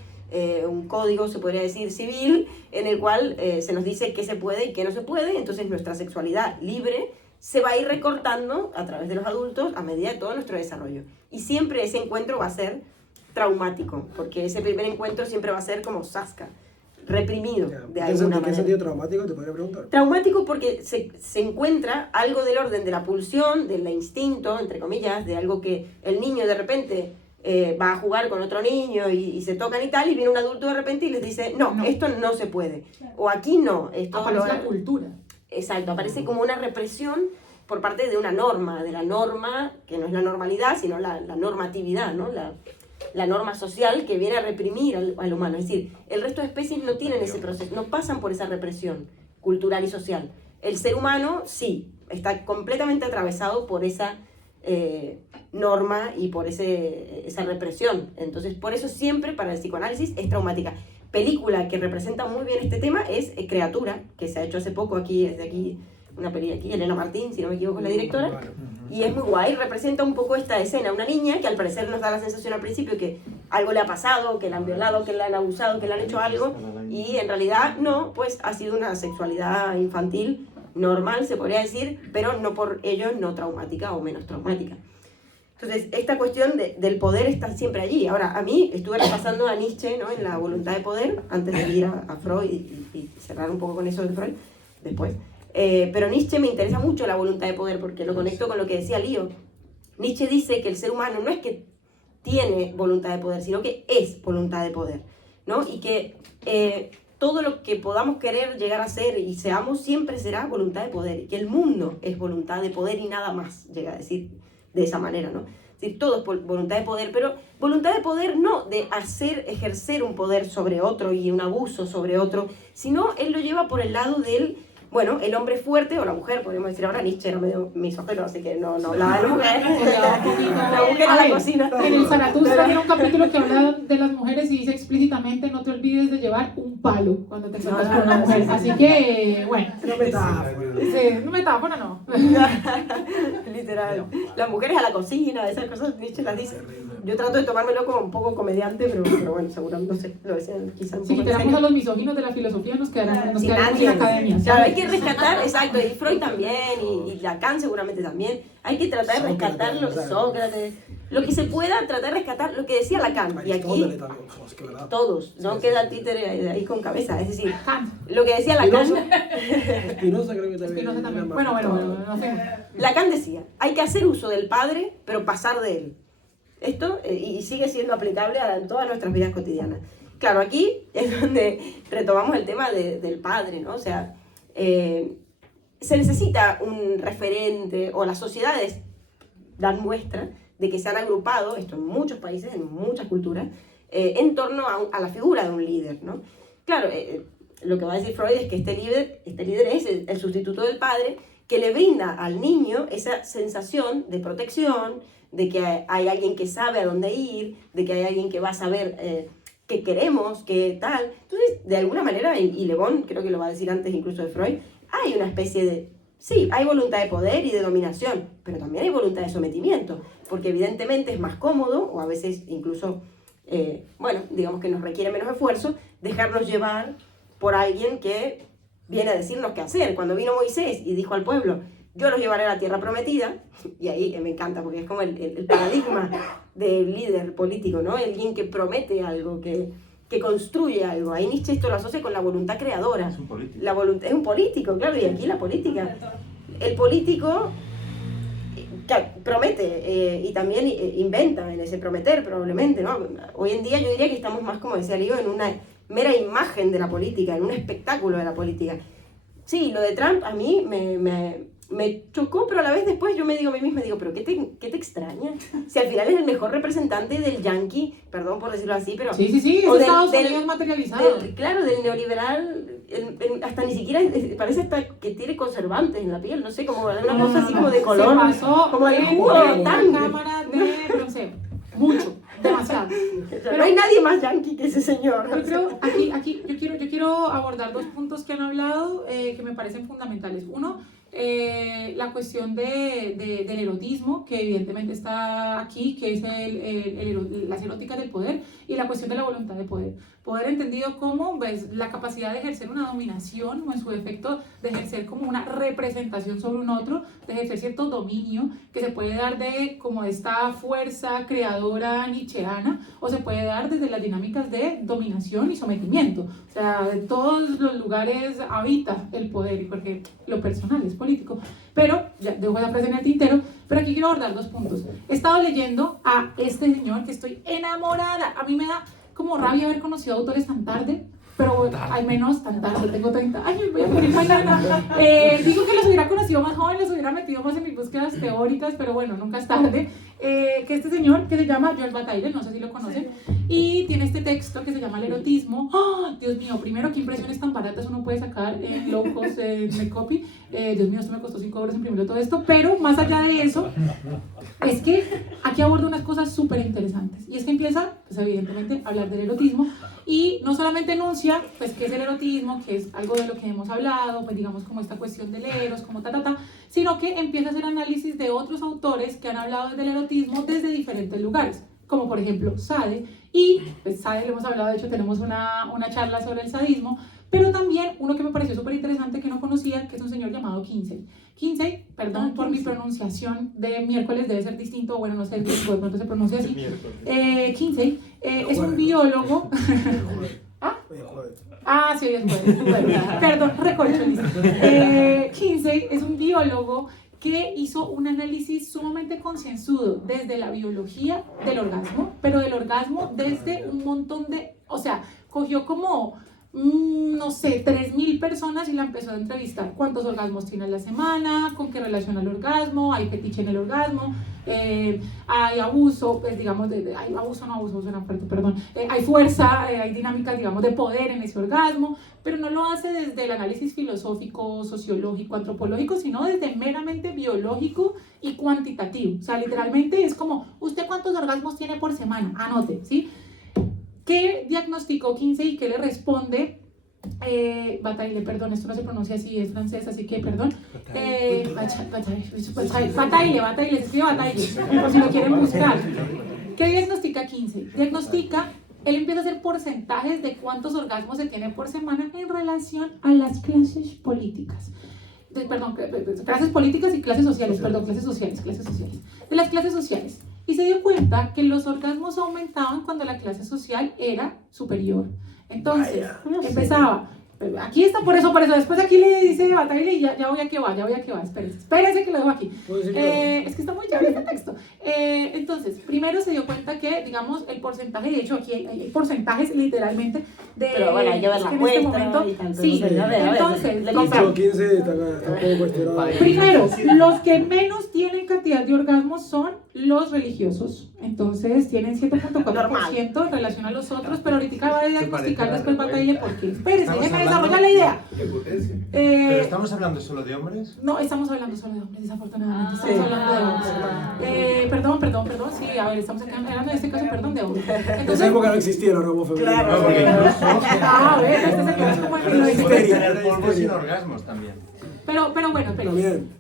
un código, se podría decir, civil, en el cual se nos dice qué se puede y qué no se puede. Entonces nuestra sexualidad libre se va a ir recortando a través de los adultos a medida de todo nuestro desarrollo. Y siempre ese encuentro va a ser traumático, porque ese primer encuentro siempre va a ser como zasca, reprimido de alguna manera. ¿En qué sentido traumático te podría preguntar? Traumático porque se encuentra algo del orden de la pulsión, del instinto, entre comillas, de algo que el niño de repente va a jugar con otro niño y se tocan y tal, y viene un adulto de repente y les dice, no, esto no se puede, o aquí no. Esto aparece la cultura. Exacto, aparece como una represión por parte de una norma, de la norma, que no es la normalidad, sino la normatividad, ¿no? La norma social que viene a reprimir al humano. Es decir, el resto de especies no tienen ese proceso, no pasan por esa represión cultural y social. el ser humano sí, está completamente atravesado por esa norma y por esa represión. Entonces, por eso siempre para el psicoanálisis es traumática. Película que representa muy bien este tema es Criatura, que se ha hecho hace poco aquí, desde aquí, una película aquí, Elena Martín, si no me equivoco, es la directora, y es muy guay, representa un poco esta escena, una niña que al parecer nos da la sensación al principio que algo le ha pasado, que la han violado, que la han abusado, que le han hecho algo, y en realidad no, pues ha sido una sexualidad infantil normal, se podría decir, pero no por ello no traumática o menos traumática. Entonces, esta cuestión del poder está siempre allí. Ahora, a mí estuve repasando a Nietzsche, ¿no?, en La voluntad de poder, antes de ir a Freud y cerrar un poco con eso de Freud después. Pero Nietzsche me interesa mucho la voluntad de poder porque lo conecto con lo que decía Lío. Nietzsche dice que el ser humano no es que tiene voluntad de poder, sino que es voluntad de poder, ¿no? Y que todo lo que podamos querer llegar a ser y seamos siempre será voluntad de poder. Y que el mundo es voluntad de poder y nada más, llega a decir de esa manera, ¿no? Es decir, todo es voluntad de poder, pero voluntad de poder no de ejercer un poder sobre otro y un abuso sobre otro, sino él lo lleva por el lado del, bueno, el hombre fuerte o la mujer, podríamos decir ahora. Nietzsche era medio misógino, así que no hablaba de la mujer. La mujer a la cocina. En el Zaratustra tiene un capítulo que habla de las mujeres y dice explícitamente: no te olvides de llevar un palo cuando te encuentras con una mujer. Así que, bueno. Una metáfora. Sí, no metáfora, no. Literal. Las mujeres a la cocina, esas cosas Nietzsche las dice. Yo trato de tomármelo como un poco comediante, pero bueno, seguramente, no sé, lo decían quizás un Si poco quitáramos a los misóginos de la filosofía, nos quedaremos en academia. Claro, hay que rescatar, exacto, y Freud también, y Lacan seguramente también. Hay que tratar de rescatar lo que Sócrates, lo que se pueda, tratar de rescatar lo que decía Lacan. Y aquí, todos, no queda el títere ahí con cabeza, es decir, lo que decía Lacan. Spinoza creo que también. Spinoza también. Bueno, no sé. Lacan decía, hay que hacer uso del padre, pero pasar de él. Esto, y sigue siendo aplicable en todas nuestras vidas cotidianas. Claro, aquí es donde retomamos el tema del padre, ¿no? O sea, se necesita un referente, o las sociedades dan muestra de que se han agrupado, esto en muchos países, en muchas culturas, en torno a la figura de un líder, ¿no? Claro, lo que va a decir Freud es que este líder es el sustituto del padre, que le brinda al niño esa sensación de protección, de que hay alguien que sabe a dónde ir, de que hay alguien que va a saber qué queremos, qué tal. Entonces, de alguna manera, y Le Bon creo que lo va a decir antes incluso de Freud, hay una especie de, sí, hay voluntad de poder y de dominación, pero también hay voluntad de sometimiento, porque evidentemente es más cómodo, o a veces incluso, bueno, digamos que nos requiere menos esfuerzo, dejarnos llevar por alguien que viene a decirnos qué hacer. Cuando vino Moisés y dijo al pueblo: yo los llevaré a la tierra prometida, y ahí me encanta porque es como el paradigma del líder político, ¿no? Alguien que promete algo, que construye algo. Ahí Nietzsche esto lo asocia con la voluntad creadora. Es un político. Es un político, claro, y aquí la política. El político promete y también inventa en ese prometer probablemente, ¿no? Hoy en día yo diría que estamos más, como decía Lío, en una mera imagen de la política, en un espectáculo de la política. Sí, lo de Trump a mí me chocó, pero a la vez después yo me digo a mí misma, ¿pero qué te extraña? Si al final es el mejor representante del yanqui, perdón por decirlo así, pero... Sí, es Estados Unidos materializado. Claro, del neoliberal, hasta ni siquiera, parece hasta que tiene conservantes en la piel, no sé, como una cosa así como de color. Se pasó como de jugo en tan... la cámara de, no sé, mucho, demasiado. Pero no hay nadie más yanqui que ese señor. Yo creo, aquí yo quiero abordar dos puntos que han hablado que me parecen fundamentales. Uno, la cuestión del erotismo, que evidentemente está aquí, que es las eróticas del poder, y la cuestión de la voluntad de poder. Poder entendido como, pues, la capacidad de ejercer una dominación, o en su defecto de ejercer como una representación sobre un otro, de ejercer cierto dominio que se puede dar de como esta fuerza creadora nietzscheana, o se puede dar desde las dinámicas de dominación y sometimiento. O sea, de todos los lugares habita el poder, porque lo personal es político. Pero, ya dejo la frase en el tintero, pero aquí quiero abordar dos puntos. He estado leyendo a este señor que estoy enamorada. A mí me da como rabia haber conocido autores tan tarde, pero al menos tan tarde, tengo 30 años, voy a morir mañana. Digo que los hubiera conocido más joven, los hubiera metido más en mis búsquedas teóricas, pero bueno, nunca es tarde. Que este señor, que se llama Joel Bataille, no sé si lo conocen, y tiene este texto que se llama El erotismo. ¡Oh, Dios mío! Primero, qué impresiones tan baratas uno puede sacar en low cost de copy. Dios mío, esto me costó 5 euros imprimir todo esto. Pero más allá de eso, es que aquí aborda unas cosas súper interesantes. Y es que empieza, pues evidentemente, a hablar del erotismo. Y no solamente enuncia, pues, qué es el erotismo, que es algo de lo que hemos hablado, pues, digamos, como esta cuestión del eros, como sino que empieza a hacer análisis de otros autores que han hablado del erotismo desde diferentes lugares, como por ejemplo Sade, y pues Sade lo hemos hablado, de hecho tenemos una charla sobre el sadismo, pero también uno que me pareció súper interesante que no conocía, que es un señor llamado Kinsey. Kinsey, perdón por mi pronunciación de miércoles, debe ser distinto, bueno, no sé, de pronto se pronuncia así. Kinsey es un biólogo. ¿Ah? Sí, es bueno. Perdón, recorcholis. Kinsey es un biólogo que hizo un análisis sumamente concienzudo desde la biología del orgasmo, pero del orgasmo desde un montón de, o sea, cogió como, no sé, 3.000 personas y la empezó a entrevistar. ¿Cuántos orgasmos tiene a la semana? ¿Con qué relaciona el orgasmo? ¿Hay fetiche en el orgasmo? Hay abuso, pues digamos, hay abuso, no abuso, suena fuerte, perdón. Hay fuerza, hay dinámicas, digamos, de poder en ese orgasmo, pero no lo hace desde el análisis filosófico, sociológico, antropológico, sino desde meramente biológico y cuantitativo. O sea, literalmente es como, ¿usted cuántos orgasmos tiene por semana? Anote, ¿sí? ¿Qué diagnosticó Kinsey y qué le responde? Bataille, perdón, esto no se pronuncia así, es francés, así que perdón. Bataille, se escribe Bataille, por si lo quieren buscar. ¿Qué diagnostica Kinsey? Diagnostica, él empieza a hacer porcentajes de cuántos orgasmos se tiene por semana en relación a las clases políticas. Clases políticas y clases sociales, clases sociales. De las clases sociales. Y se dio cuenta que los orgasmos aumentaban cuando la clase social era superior. Entonces, empezaba, aquí está, por eso, después aquí le dice Bataille y ya voy a que va, espérense que lo dejo aquí. Es que está muy chévere este texto. Entonces, primero se dio cuenta que, digamos, el porcentaje, de hecho aquí hay porcentajes literalmente de... Pero bueno, hay que ver la muestra y tanto. Sí, entonces, le compramos. 15 está un poco cuestionado. Primero, los que menos tienen cantidad de orgasmos son los religiosos. Entonces tienen 7.4% en relación a los otros, pero ahorita va a diagnosticar después Bataille porque. Espérense, déjenme desarrollar la idea. ¿Pero estamos hablando solo de hombres? No, estamos hablando solo de hombres, desafortunadamente. Estamos hablando de hombres. Perdón, sí, a ver, estamos acá hablando en este caso, perdón, de hombres. En esa época no existía el orgasmo femenino. No, porque incluso A ver, este es el que es como puedes tener polvo sin orgasmos también. Pero bueno,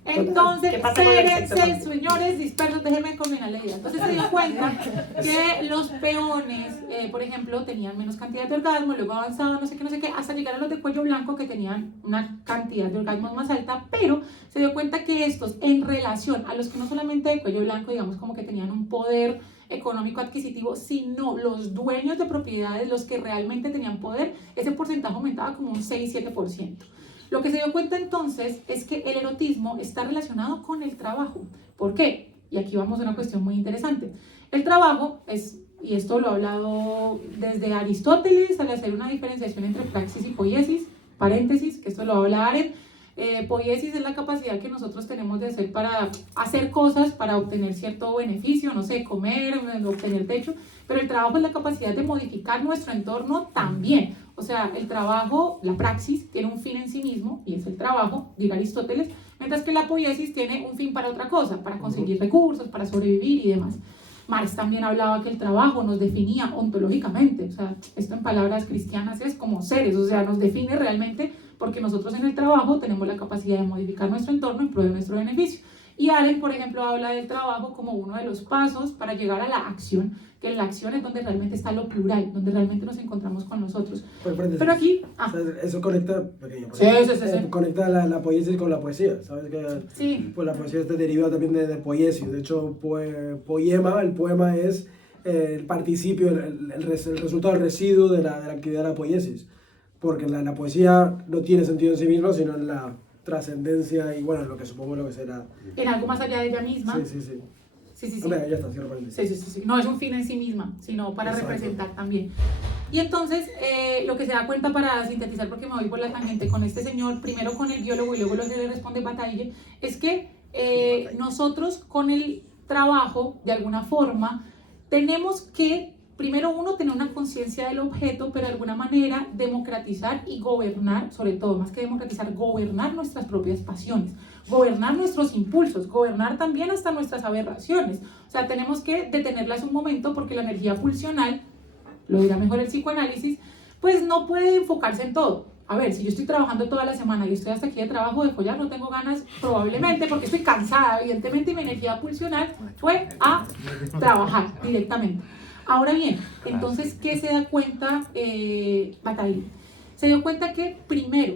entonces, espérense, señores dispersos, déjenme combinar la idea. Entonces se dio cuenta que los peones, por ejemplo, tenían menos cantidad de orgasmos, luego avanzaban, no sé qué, hasta llegar a los de cuello blanco que tenían una cantidad de orgasmos más alta, pero se dio cuenta que estos, en relación a los que no solamente de cuello blanco, digamos como que tenían un poder económico adquisitivo, sino los dueños de propiedades, los que realmente tenían poder, ese porcentaje aumentaba como un 6-7%. Lo que se dio cuenta entonces es que el erotismo está relacionado con el trabajo. ¿Por qué? Y aquí vamos a una cuestión muy interesante. El trabajo es, y esto lo ha hablado desde Aristóteles al hacer una diferenciación entre praxis y poiesis, paréntesis, que esto lo habla Arendt. Poiesis es la capacidad que nosotros tenemos de hacer para hacer cosas, para obtener cierto beneficio, no sé, comer, obtener techo, pero el trabajo es la capacidad de modificar nuestro entorno también. O sea, el trabajo, la praxis, tiene un fin en sí mismo, y es el trabajo, diga Aristóteles, mientras que la poiesis tiene un fin para otra cosa, para conseguir recursos, para sobrevivir y demás. Marx también hablaba que el trabajo nos definía ontológicamente, o sea, esto en palabras cristianas es como seres, o sea, nos define realmente porque nosotros en el trabajo tenemos la capacidad de modificar nuestro entorno en pro de nuestro beneficio. Y Arendt, por ejemplo, habla del trabajo como uno de los pasos para llegar a la acción, que en la acción es donde realmente está lo plural, donde realmente nos encontramos con nosotros. Pero aquí... O sea, eso conecta, sí. Conecta la poiesis con la poesía, ¿sabes? Que, sí. Pues la poesía está derivada también de poiesis. De hecho, el poema es el participio, el resultado, el residuo de la actividad de la poiesis. Porque la poesía no tiene sentido en sí misma, sino en la trascendencia y bueno, lo que supongo lo que será. En algo más allá de ella misma. Sí. Hombre, ya está, cierro paréntesis. Sí. No es un fin en sí misma, sino para representar también. Y entonces, lo que se da cuenta para sintetizar, porque me voy por la tangente con este señor, primero con el biólogo y luego lo que le responde Bataille, es que nosotros con el trabajo, de alguna forma, tenemos que primero uno, tener una conciencia del objeto, pero de alguna manera democratizar y gobernar, sobre todo, más que democratizar, gobernar nuestras propias pasiones, gobernar nuestros impulsos, gobernar también hasta nuestras aberraciones. O sea, tenemos que detenerlas un momento porque la energía pulsional, lo dirá mejor el psicoanálisis, pues no puede enfocarse en todo. A ver, si yo estoy trabajando toda la semana y estoy hasta aquí de trabajo, de follar, no tengo ganas, probablemente, porque estoy cansada, evidentemente, y mi energía pulsional fue a trabajar directamente. Ahora bien, entonces, ¿qué se da cuenta Bataille? Se dio cuenta que, primero,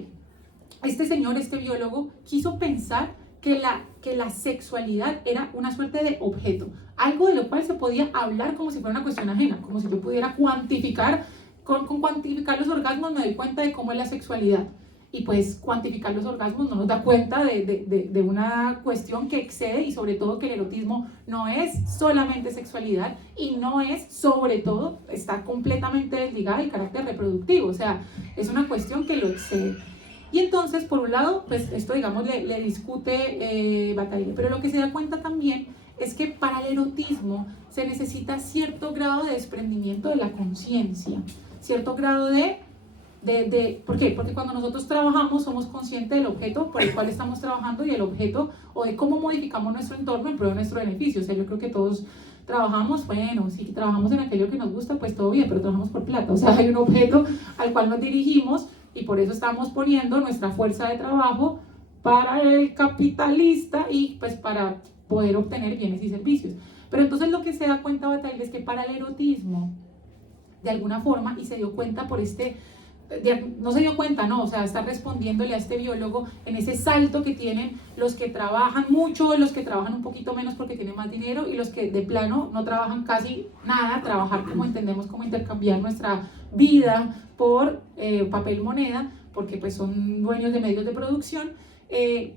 este señor, este biólogo, quiso pensar que la sexualidad era una suerte de objeto, algo de lo cual se podía hablar como si fuera una cuestión ajena, como si yo pudiera cuantificar. Con cuantificar los orgasmos me doy cuenta de cómo es la sexualidad. Y pues cuantificar los orgasmos no nos da cuenta de una cuestión que excede, y sobre todo que el erotismo no es solamente sexualidad y no es, sobre todo, está completamente desligada del carácter reproductivo. O sea, es una cuestión que lo excede. Y entonces, por un lado, pues esto, digamos, le discute Bataille. Pero lo que se da cuenta también es que para el erotismo se necesita cierto grado de desprendimiento de la conciencia, cierto grado ¿por qué? Porque cuando nosotros trabajamos somos conscientes del objeto por el cual estamos trabajando y el objeto, o de cómo modificamos nuestro entorno en pro de nuestro beneficio. O sea, yo creo que todos trabajamos, bueno, si trabajamos en aquello que nos gusta, pues todo bien, pero trabajamos por plata. O sea, hay un objeto al cual nos dirigimos y por eso estamos poniendo nuestra fuerza de trabajo para el capitalista y pues para poder obtener bienes y servicios. Pero entonces lo que se da cuenta Bataille es que para el erotismo, de alguna forma, y se dio cuenta por no se dio cuenta, no, o sea, está respondiéndole a este biólogo en ese salto que tienen los que trabajan mucho, los que trabajan un poquito menos porque tienen más dinero, y los que de plano no trabajan casi nada, trabajar como entendemos, como intercambiar nuestra vida por papel moneda, porque pues son dueños de medios de producción,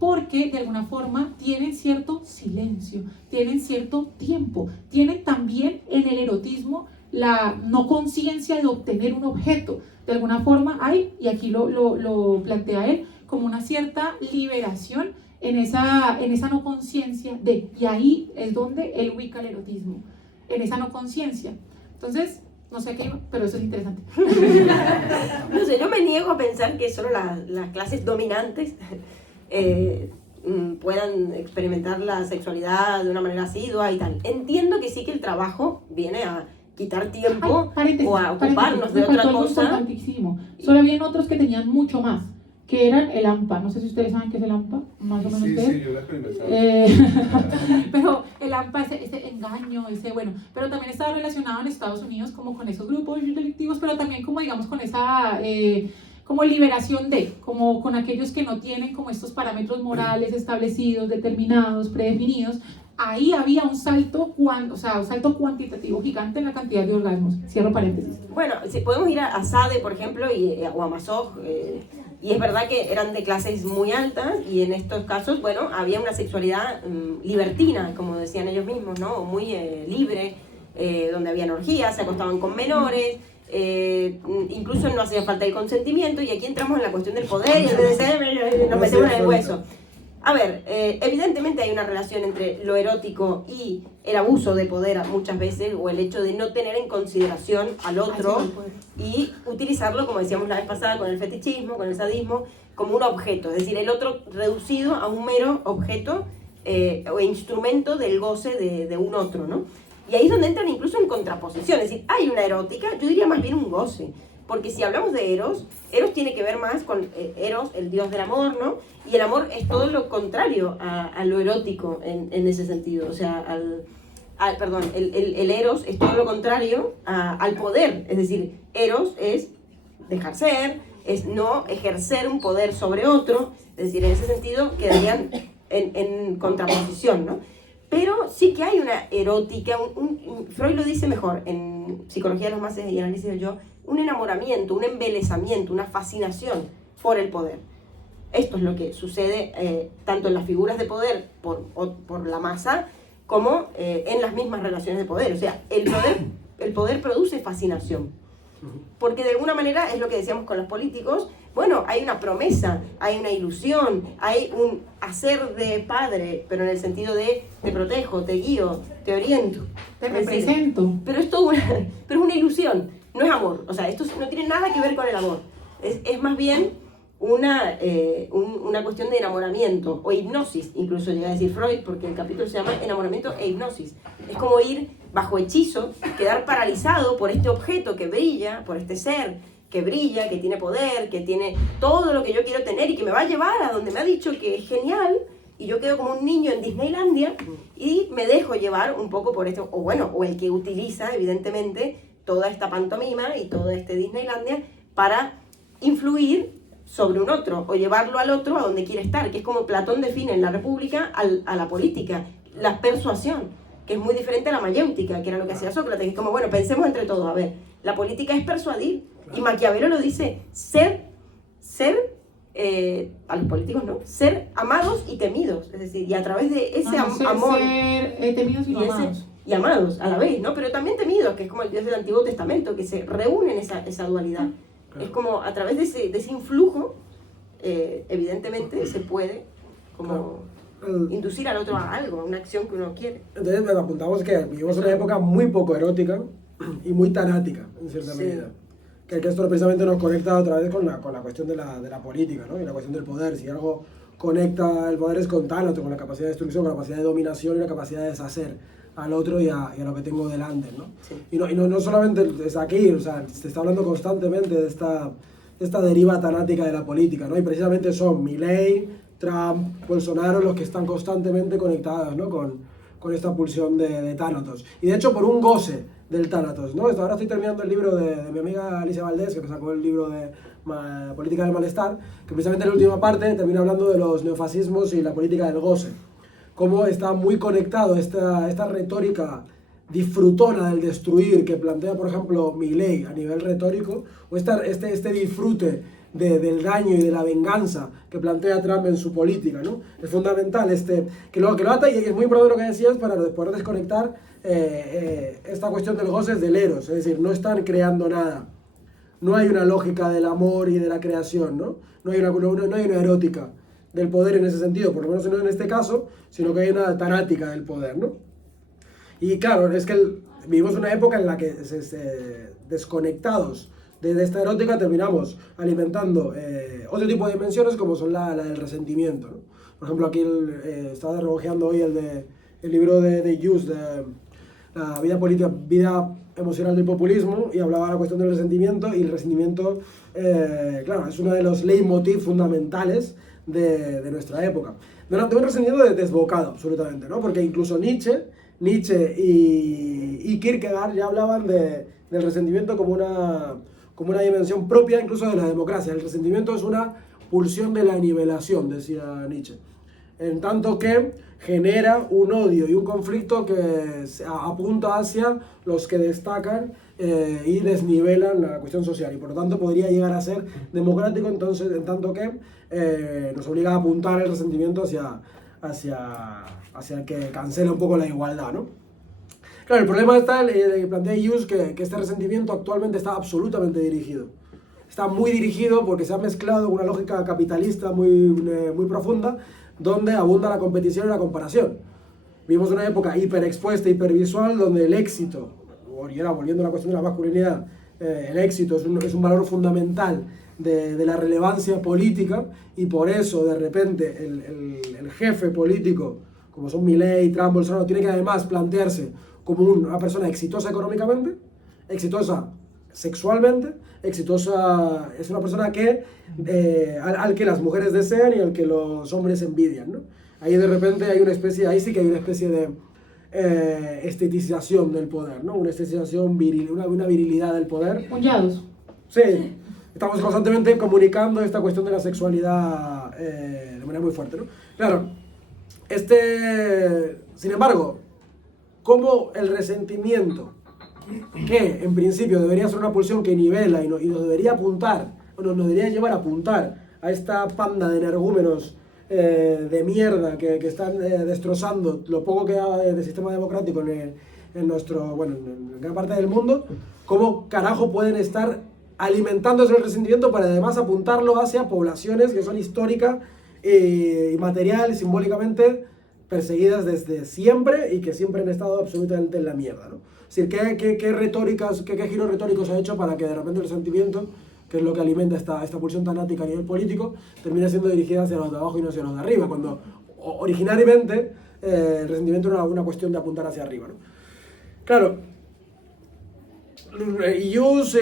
porque de alguna forma tienen cierto silencio, tienen cierto tiempo, tienen también en el erotismo la no conciencia de obtener un objeto. De alguna forma hay, y aquí lo plantea él, como una cierta liberación en esa no conciencia de, y ahí es donde él ubica el erotismo, en esa no conciencia. Entonces, no sé qué, pero eso es interesante. No sé, yo me niego a pensar que solo las clases dominantes puedan experimentar la sexualidad de una manera asidua y tal. Entiendo que sí, que el trabajo viene a quitar tiempo o a ocuparnos de otra cosa. Solo habían otros que tenían mucho más, que eran el AMPA. No sé si ustedes saben qué es el AMPA, más o menos. Sí, yo lo he experimentado. Pero el AMPA, ese engaño, bueno, pero también estaba relacionado en Estados Unidos como con esos grupos delictivos, pero también como, digamos, con esa como liberación como con aquellos que no tienen como estos parámetros morales establecidos, determinados, predefinidos. Ahí había un salto, un salto cuantitativo gigante en la cantidad de orgasmos. Cierro paréntesis. Bueno, si podemos ir a Sade, por ejemplo, o a Masoj, y es verdad que eran de clases muy altas, y en estos casos, bueno, había una sexualidad libertina, como decían ellos mismos, ¿no? Muy libre, donde habían orgías, se acostaban con menores, incluso no hacía falta el consentimiento, y aquí entramos en la cuestión del poder, y entonces nos metemos en el hueso. A ver, evidentemente hay una relación entre lo erótico y el abuso de poder muchas veces, o el hecho de no tener en consideración al otro y utilizarlo, como decíamos la vez pasada, con el fetichismo, con el sadismo, como un objeto, es decir, el otro reducido a un mero objeto o instrumento del goce de un otro, ¿no? Y ahí es donde entran incluso en contraposición, es decir, hay una erótica, yo diría más bien un goce. Porque si hablamos de Eros tiene que ver más con Eros, el dios del amor, ¿no? Y el amor es todo lo contrario a lo erótico en ese sentido. O sea, el Eros es todo lo contrario al poder. Es decir, Eros es dejar ser, es no ejercer un poder sobre otro. Es decir, en ese sentido quedarían en contraposición, ¿no? Pero sí que hay una erótica, Freud lo dice mejor en Psicología de los Mases y Análisis del Yo, un enamoramiento, un embelesamiento, una fascinación por el poder. Esto es lo que sucede tanto en las figuras de poder por la masa como en las mismas relaciones de poder. O sea, el poder produce fascinación. Porque de alguna manera es lo que decíamos con los políticos, bueno, hay una promesa, hay una ilusión, hay un hacer de padre, pero en el sentido de te protejo, te guío, te oriento. Te Es decir, represento. pero es pero es una ilusión, no es amor. O sea, esto no tiene nada que ver con el amor. Es más bien una cuestión de enamoramiento o hipnosis, incluso llega a decir Freud, porque el capítulo se llama enamoramiento e hipnosis. Es como ir bajo hechizo, quedar paralizado por este objeto que brilla, por este ser que brilla, que tiene poder, que tiene todo lo que yo quiero tener y que me va a llevar a donde me ha dicho que es genial, y yo quedo como un niño en Disneylandia y me dejo llevar un poco por esto, o el que utiliza evidentemente toda esta pantomima y todo este Disneylandia para influir sobre un otro o llevarlo al otro a donde quiere estar, que es como Platón define en la República a la política, la persuasión, que es muy diferente a la mayéutica, que era lo que hacía Sócrates, que es como, bueno, pensemos entre todos, a ver, la política es persuadir, y Maquiavelo lo dice, a los políticos no, ser amados y temidos, es decir, y a través de ese amor Ser temidos y no amados. y amados a la vez, ¿no? Pero también temidos, que es como el Dios del Antiguo Testamento, que se reúne en esa dualidad. Claro. Es como a través de ese influjo, evidentemente se puede como inducir al otro a algo, a una acción que uno quiere. Entonces, bueno, apuntamos que vivimos una época muy poco erótica y muy tanática, en cierta medida. Que esto precisamente nos conecta otra vez con la cuestión de la política, ¿no? Y la cuestión del poder. Si algo conecta el poder es con Tánatos, con la capacidad de destrucción, con la capacidad de dominación y la capacidad de deshacer al otro y a lo que tengo delante, ¿no? Sí. Y no solamente es aquí, o sea, se está hablando constantemente de esta deriva tanática de la política, ¿no? Y precisamente son Milei, Trump, Bolsonaro los que están constantemente conectados, ¿no? Con esta pulsión de Tánatos. Y de hecho por un goce del Tánatos, ¿no? Ahora estoy terminando el libro de mi amiga Alicia Valdés, que me sacó el libro de Política del Malestar, que precisamente en la última parte termina hablando de los neofascismos y la política del goce. Cómo está muy conectado esta retórica disfrutona del destruir que plantea, por ejemplo, Milei a nivel retórico, o este disfrute del daño y de la venganza que plantea Trump en su política, ¿no? Es fundamental que lo ata, y es muy importante lo que decías para poder desconectar esta cuestión del goce del eros, es decir, no están creando nada, no hay una lógica del amor y de la creación, ¿no? No hay una erótica del poder en ese sentido, por lo menos no en este caso, sino que hay una tanática del poder, ¿no? Y claro, es que vivimos una época en la que desconectados de esta erótica terminamos alimentando otro tipo de dimensiones como son la del resentimiento, ¿no? Por ejemplo, aquí estaba rehojeando hoy el libro de Hughes, de la vida emocional del populismo, y hablaba de la cuestión del resentimiento, y el resentimiento, claro, es uno de los leitmotiv fundamentales de nuestra época. De un resentimiento desbocado, absolutamente, ¿no? Porque incluso Nietzsche y Kierkegaard ya hablaban del resentimiento como una dimensión propia incluso de la democracia. El resentimiento es una pulsión de la nivelación, decía Nietzsche, en tanto que genera un odio y un conflicto que apunta hacia los que destacan y desnivelan la cuestión social, y por lo tanto podría llegar a ser democrático, entonces, en tanto que nos obliga a apuntar el resentimiento hacia el que cancela un poco la igualdad, ¿no? Claro, el problema está, plantea Hughes, que este resentimiento actualmente está absolutamente dirigido. Está muy dirigido porque se ha mezclado con una lógica capitalista muy profunda, donde abunda la competición y la comparación. Vivimos una época hiperexpuesta, hipervisual, donde el éxito, y ahora volviendo a la cuestión de la masculinidad, el éxito es un valor fundamental de la relevancia política, y por eso de repente el jefe político, como son Milei, Trump, Bolsonaro, tiene que además plantearse como una persona exitosa económicamente, exitosa sexualmente, exitosa, es una persona que al que las mujeres desean y al que los hombres envidian, ¿no? Ahí de repente hay una especie, ahí sí que hay una especie de estetización del poder, ¿no? Una estetización viril, una virilidad del poder. Puñados. Sí, estamos constantemente comunicando esta cuestión de la sexualidad de manera muy fuerte, ¿no? Claro, sin embargo, como el resentimiento, que en principio debería ser una pulsión que nivela y nos debería apuntar, o nos debería llevar a apuntar a esta panda de energúmenos de mierda que están destrozando lo poco que hay de sistema democrático en gran parte del mundo, ¿cómo carajo pueden estar alimentándose el resentimiento para además apuntarlo hacia poblaciones que son históricas y material, simbólicamente perseguidas desde siempre y que siempre han estado absolutamente en la mierda, ¿no? Es decir, ¿qué retóricas, qué giros retóricos ha hecho para que de repente el resentimiento, que es lo que alimenta esta pulsión tan ática a nivel político, termine siendo dirigida hacia los de abajo y no hacia los de arriba, cuando originariamente el resentimiento era una cuestión de apuntar hacia arriba, ¿no? Claro, Ius,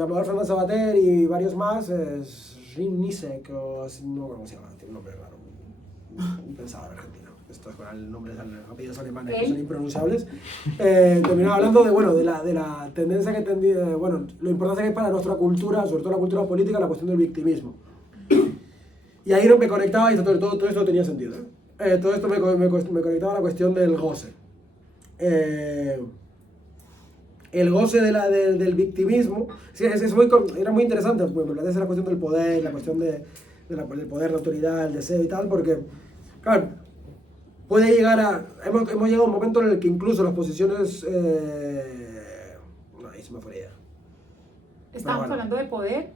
Amador Fernández Sabater y varios más, Rinnisek, o así, no sé cómo se llama, tiene un nombre raro, un pensador argentino, estos con el nombre de apellidos alemanes que son impronunciables, terminaba hablando de la tendencia que lo importante que es para nuestra cultura, sobre todo la cultura política, la cuestión del victimismo. Y ahí me conectaba y todo esto tenía sentido, ¿eh? Todo esto me conectaba a la cuestión del goce. El goce del victimismo, sí, era muy interesante, pues, la cuestión del poder, la cuestión del poder, la autoridad, el deseo y tal, porque, claro, puede llegar a... Hemos llegado a un momento en el que incluso las posiciones... no, ahí se me fue la idea. ¿Estamos hablando de poder?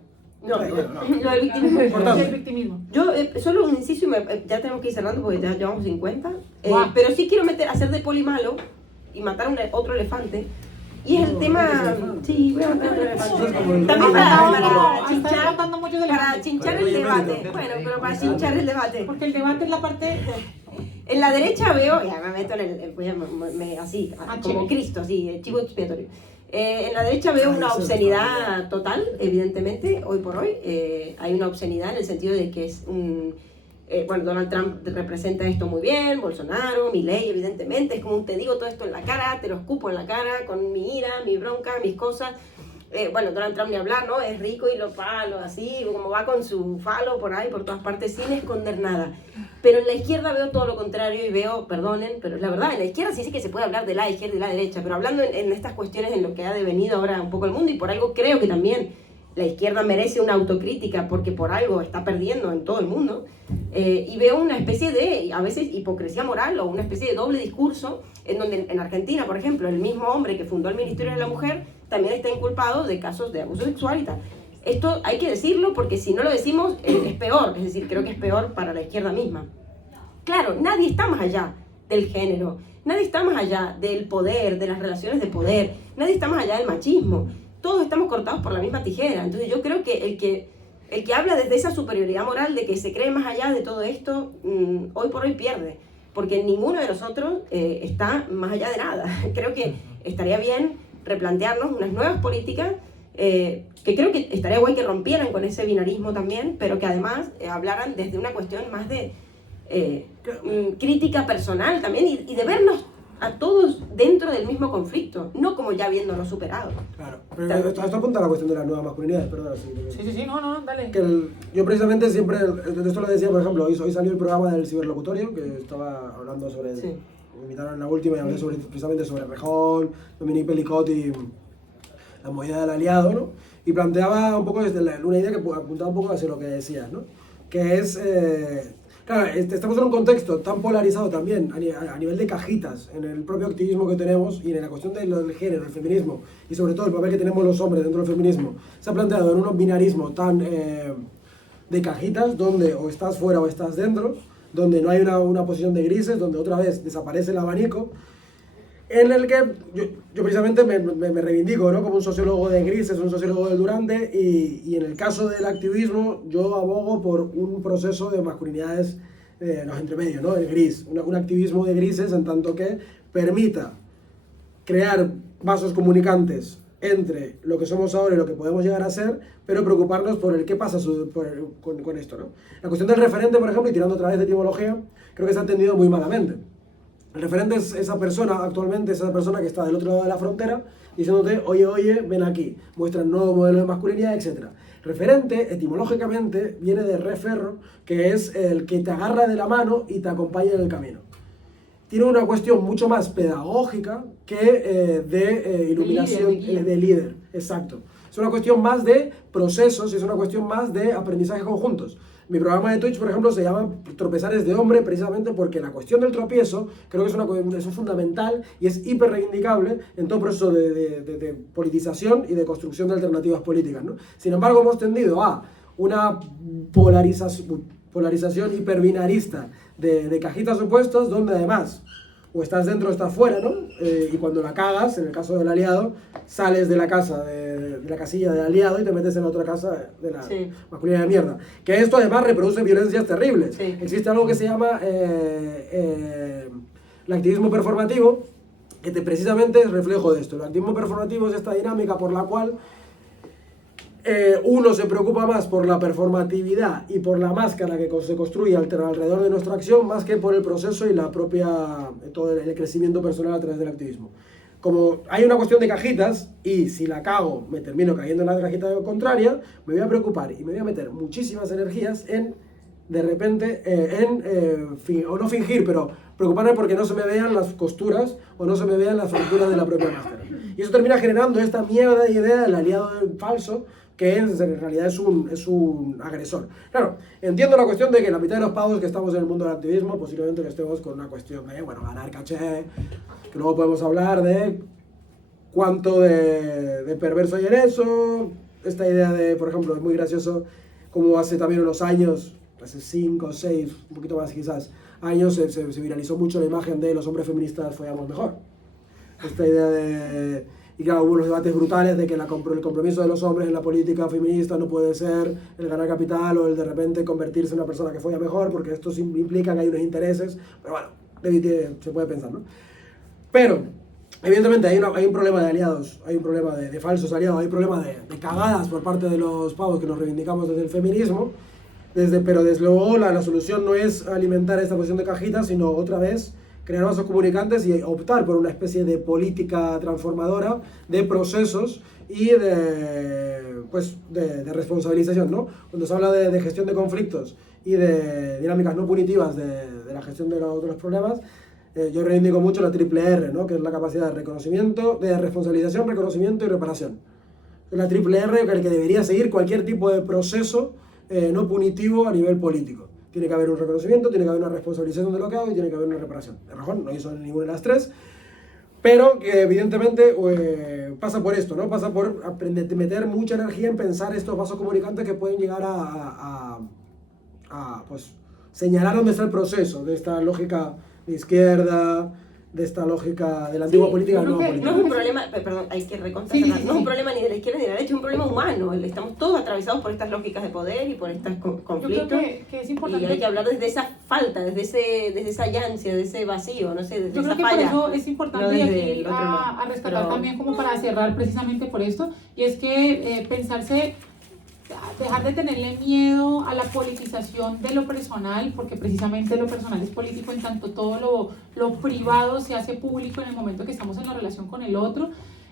No, no. Lo del victimismo. El victimismo. Yo, solo un inciso y ya tenemos que ir cerrando porque ya llevamos 50. Guau. Pero sí quiero hacer de poli malo y matar otro elefante. Y es el tema... Sí, voy a matar otro elefante. También para chinchar el debate. Bueno, pero para chinchar el debate. Porque el debate es la parte... En la derecha veo, ya me meto así, como chévere. Cristo, así, chivo expiatorio. En la derecha veo una obscenidad total, evidentemente, hoy por hoy. Hay una obscenidad en el sentido de que es un... bueno, Donald Trump representa esto muy bien, Bolsonaro, Milei, evidentemente, es como te digo todo esto en la cara, te lo escupo en la cara, con mi ira, mi bronca, mis cosas. Bueno, Donald Trump ni hablar, ¿no? Es rico y lo palo, así, como va con su falo por ahí, por todas partes, sin esconder nada. Pero en la izquierda veo todo lo contrario y veo, perdonen, pero es la verdad, en la izquierda sí que se puede hablar de la izquierda y la derecha, pero hablando en estas cuestiones, en lo que ha devenido ahora un poco el mundo, y por algo creo que también la izquierda merece una autocrítica, porque por algo está perdiendo en todo el mundo, y veo una especie de, a veces, hipocresía moral o una especie de doble discurso, en donde en Argentina, por ejemplo, el mismo hombre que fundó el Ministerio de la Mujer también está inculpado de casos de abuso sexual y tal. Esto hay que decirlo porque si no lo decimos es peor, es decir, creo que es peor para la izquierda misma. Claro, nadie está más allá del género, nadie está más allá del poder, de las relaciones de poder, nadie está más allá del machismo. Todos estamos cortados por la misma tijera. Entonces yo creo que el que habla desde esa superioridad moral de que se cree más allá de todo esto, hoy por hoy pierde, porque ninguno de nosotros está más allá de nada. Creo que estaría bien replantearnos unas nuevas políticas que creo que estaría guay que rompieran con ese binarismo también, pero que además hablaran desde una cuestión más de crítica personal también y de vernos a todos dentro del mismo conflicto, no como ya viéndolo superado. Claro, pero esto apunta a la cuestión de las nuevas masculinidades, perdón. Sí, no, dale. Yo precisamente siempre, esto lo decía, por ejemplo, hoy salió el programa del ciberlocutorio, que estaba hablando sobre, Sí. me invitaron en la última y hablé precisamente sobre Rejón, Dominique Pellicot y la movida del aliado, ¿no? Y planteaba un poco desde una idea que apuntaba un poco hacia lo que decías, ¿no? Que es... Claro, estamos en un contexto tan polarizado también a nivel de cajitas en el propio activismo que tenemos y en la cuestión del género, el feminismo y sobre todo el papel que tenemos los hombres dentro del feminismo. Se ha planteado en un binarismo tan de cajitas donde o estás fuera o estás dentro, donde no hay una posición de grises, donde otra vez desaparece el abanico, en el que yo precisamente me reivindico, ¿no? Como un sociólogo de grises, un sociólogo del Durante, y en el caso del activismo yo abogo por un proceso de masculinidades entre medio, ¿no? El gris, un activismo de grises en tanto que permita crear vasos comunicantes entre lo que somos ahora y lo que podemos llegar a ser, pero preocuparnos por el qué pasa con esto, ¿no? La cuestión del referente, por ejemplo, y tirando otra vez de etimología, creo que se ha entendido muy malamente. El referente es esa persona, actualmente esa persona que está del otro lado de la frontera, diciéndote, oye, ven aquí, muestra un nuevo modelo de masculinidad, etc. Referente, etimológicamente, viene de referro, que es el que te agarra de la mano y te acompaña en el camino. Tiene una cuestión mucho más pedagógica que de iluminación, de líder, exacto. Es una cuestión más de procesos y es una cuestión más de aprendizaje conjuntos. Mi programa de Twitch, por ejemplo, se llama Tropezares de Hombre, precisamente porque la cuestión del tropiezo creo que es fundamental y es hiper reivindicable en todo proceso de politización y de construcción de alternativas políticas, ¿no? Sin embargo, hemos tendido a una polarización hiperbinarista de cajitas opuestas, donde además o estás dentro o estás fuera, ¿no? Y cuando la cagas, en el caso del aliado, sales de la casa, de la casilla del aliado y te metes en otra casa de la masculinidad de mierda. Que esto además reproduce violencias terribles. Sí. Existe algo que se llama el activismo performativo, que precisamente es reflejo de esto. El activismo performativo es esta dinámica por la cual uno se preocupa más por la performatividad y por la máscara que se construye alrededor de nuestra acción, más que por el proceso y la propia, todo el crecimiento personal a través del activismo. Como hay una cuestión de cajitas, y si la cago me termino cayendo en la cajita contraria, me voy a preocupar y me voy a meter muchísimas energías en, de repente, o no fingir, pero preocuparme porque no se me vean las costuras o no se me vean las fracturas de la propia máscara. Y eso termina generando esta mierda de idea del aliado falso, que en realidad es un agresor. Claro, entiendo la cuestión de que la mitad de los pavos que estamos en el mundo del activismo, posiblemente que estemos con una cuestión de, bueno, ganar caché, que luego podemos hablar de cuánto de perverso hay en eso. Esta idea de, por ejemplo, es muy gracioso como hace también unos años, hace 5 o 6, un poquito más quizás, años, se viralizó mucho la imagen de los hombres feministas follamos mejor. Esta idea de... Y claro, hubo unos debates brutales de que el compromiso de los hombres en la política feminista no puede ser el ganar capital o el de repente convertirse en una persona que folla mejor, porque esto implica que hay unos intereses. Pero bueno, se puede pensar, ¿no? Pero, evidentemente, hay un problema de aliados, hay un problema de falsos aliados, hay un problema de cagadas por parte de los pavos que nos reivindicamos desde el feminismo. Pero desde luego la solución no es alimentar esta posición de cajitas, sino otra vez crear vasos comunicantes y optar por una especie de política transformadora de procesos y de responsabilización, ¿no? Cuando se habla de gestión de conflictos y de dinámicas no punitivas de la gestión de los problemas, yo reivindico mucho la triple R, ¿no? Que es la capacidad de reconocimiento, de responsabilización, reconocimiento y reparación. Es la triple R que debería seguir cualquier tipo de proceso no punitivo a nivel político. Tiene que haber un reconocimiento, tiene que haber una responsabilización de lo que hago y tiene que haber una reparación. De Rajón no hizo ninguna de las tres, pero que evidentemente pasa por esto, ¿no? Pasa por meter mucha energía en pensar estos vasos comunicantes que pueden llegar a pues, señalar dónde está el proceso de esta lógica de izquierda, de esta lógica de la antigua política a la nueva política. No es un problema, perdón, hay que recontratar, no es un problema ni de la izquierda ni de la derecha, es un problema humano. Estamos todos atravesados por estas lógicas de poder y por estos conflictos. Yo creo que es importante. Y hay que hablar desde esa falta, desde esa llancia, de ese vacío, no sé, desde esa falla. Yo creo que por eso es importante no y aquí a rescatar también como para cerrar precisamente por esto, y es que pensarse, dejar de tenerle miedo a la politización de lo personal, porque precisamente lo personal es político en tanto todo lo privado se hace público en el momento que estamos en la relación con el otro.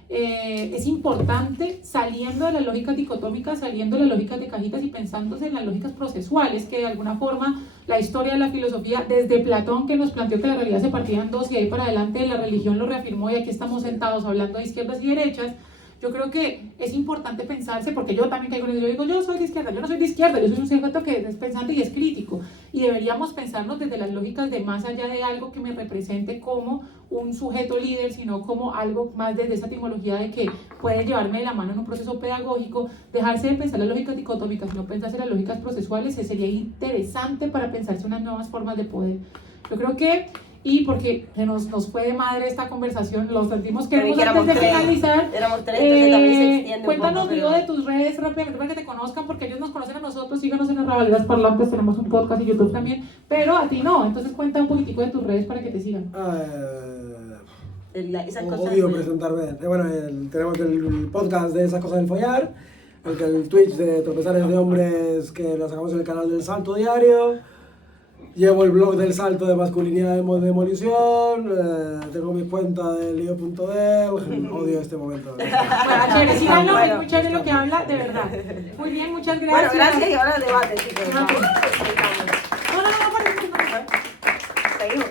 Es importante, saliendo de las lógicas dicotómicas, saliendo de las lógicas de cajitas y pensándose en las lógicas procesuales, que de alguna forma la historia de la filosofía, desde Platón, que nos planteó que la realidad se partía en dos y de ahí para adelante la religión lo reafirmó y aquí estamos sentados hablando de izquierdas y derechas. Yo creo que es importante pensarse, porque yo también caigo en eso, yo digo, yo soy de izquierda, yo no soy de izquierda, yo soy un sujeto que es pensante y es crítico, y deberíamos pensarnos desde las lógicas de más allá de algo que me represente como un sujeto líder, sino como algo más desde esa etimología de que puede llevarme de la mano en un proceso pedagógico, dejarse de pensar las lógicas dicotómicas, no pensarse las lógicas procesuales, sería interesante para pensarse unas nuevas formas de poder. Yo creo que, y porque nos fue de madre esta conversación, lo sentimos que antes de finalizar. Éramos tres, entonces también se extiende cuéntanos un poco, Diego de tus redes rápidamente para que te conozcan, porque ellos nos conocen a nosotros, síganos en las Rabaleras Parlantes, tenemos un podcast y YouTube también, pero a ti no, entonces cuenta un poquitico de tus redes para que te sigan. Odio presentarme. Bueno, tenemos el podcast de Esas Cosas del Follar, el Twitch de Tropezares de Hombres que lo sacamos en el canal del Salto Diario. Llevo el blog del Salto de Masculinidad de Demolición, tengo mi cuenta de lío.dev, odio este momento. Bueno, chévere, síganlo, es muy chévere lo que habla, de verdad. Muy bien, muchas gracias. Bueno, gracias y ahora el debate, chicos. No, seguimos.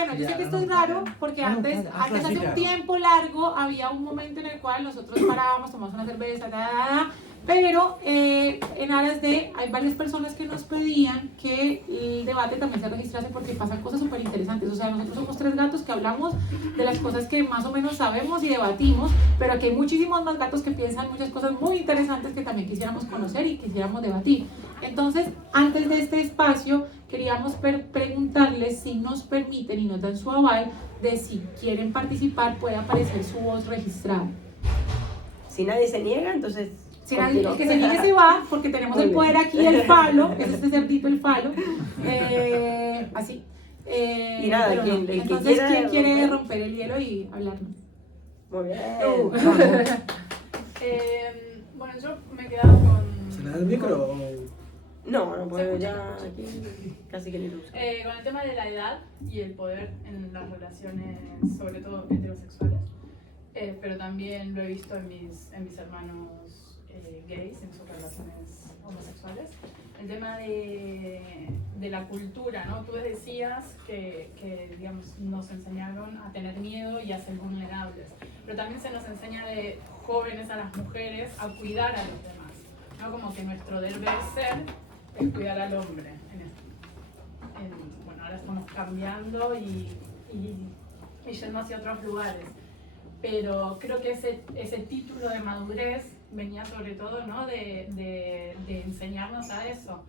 bueno, yo sé que esto es raro porque antes hace un tiempo largo había un momento en el cual nosotros parábamos, tomamos una cerveza, pero en aras de, hay varias personas que nos pedían que el debate también se registrase porque pasan cosas súper interesantes. O sea, nosotros somos 3 gatos que hablamos de las cosas que más o menos sabemos y debatimos, pero aquí hay muchísimos más gatos que piensan muchas cosas muy interesantes que también quisiéramos conocer y quisiéramos debatir. Entonces, antes de este espacio, queríamos preguntarles si nos permiten y nos dan su aval de si quieren participar, puede aparecer su voz registrada. Si nadie se niega, entonces... Si nadie, el que se niegue se va, porque tenemos el poder aquí, el falo, es este cerdito el falo, así. Y nada, no. Entonces, ¿quién quiere romper el hielo y hablarnos? Muy bien. Bueno, yo me he quedado con... ¿Se le da el micro? No, no puedo, ya aquí casi que ni lo uso. con el tema de la edad y el poder en las relaciones, sobre todo heterosexuales, pero también lo he visto en mis hermanos gays, en sus relaciones homosexuales. El tema de la cultura, ¿no? Tú decías que digamos, nos enseñaron a tener miedo y a ser vulnerables, pero también se nos enseña de jóvenes a las mujeres a cuidar a los demás, ¿no? Como que nuestro deber ser es cuidar al hombre. Bueno, ahora estamos cambiando y yendo hacia otros lugares, pero creo que ese título de madurez venía sobre todo, ¿no? de enseñarnos a eso.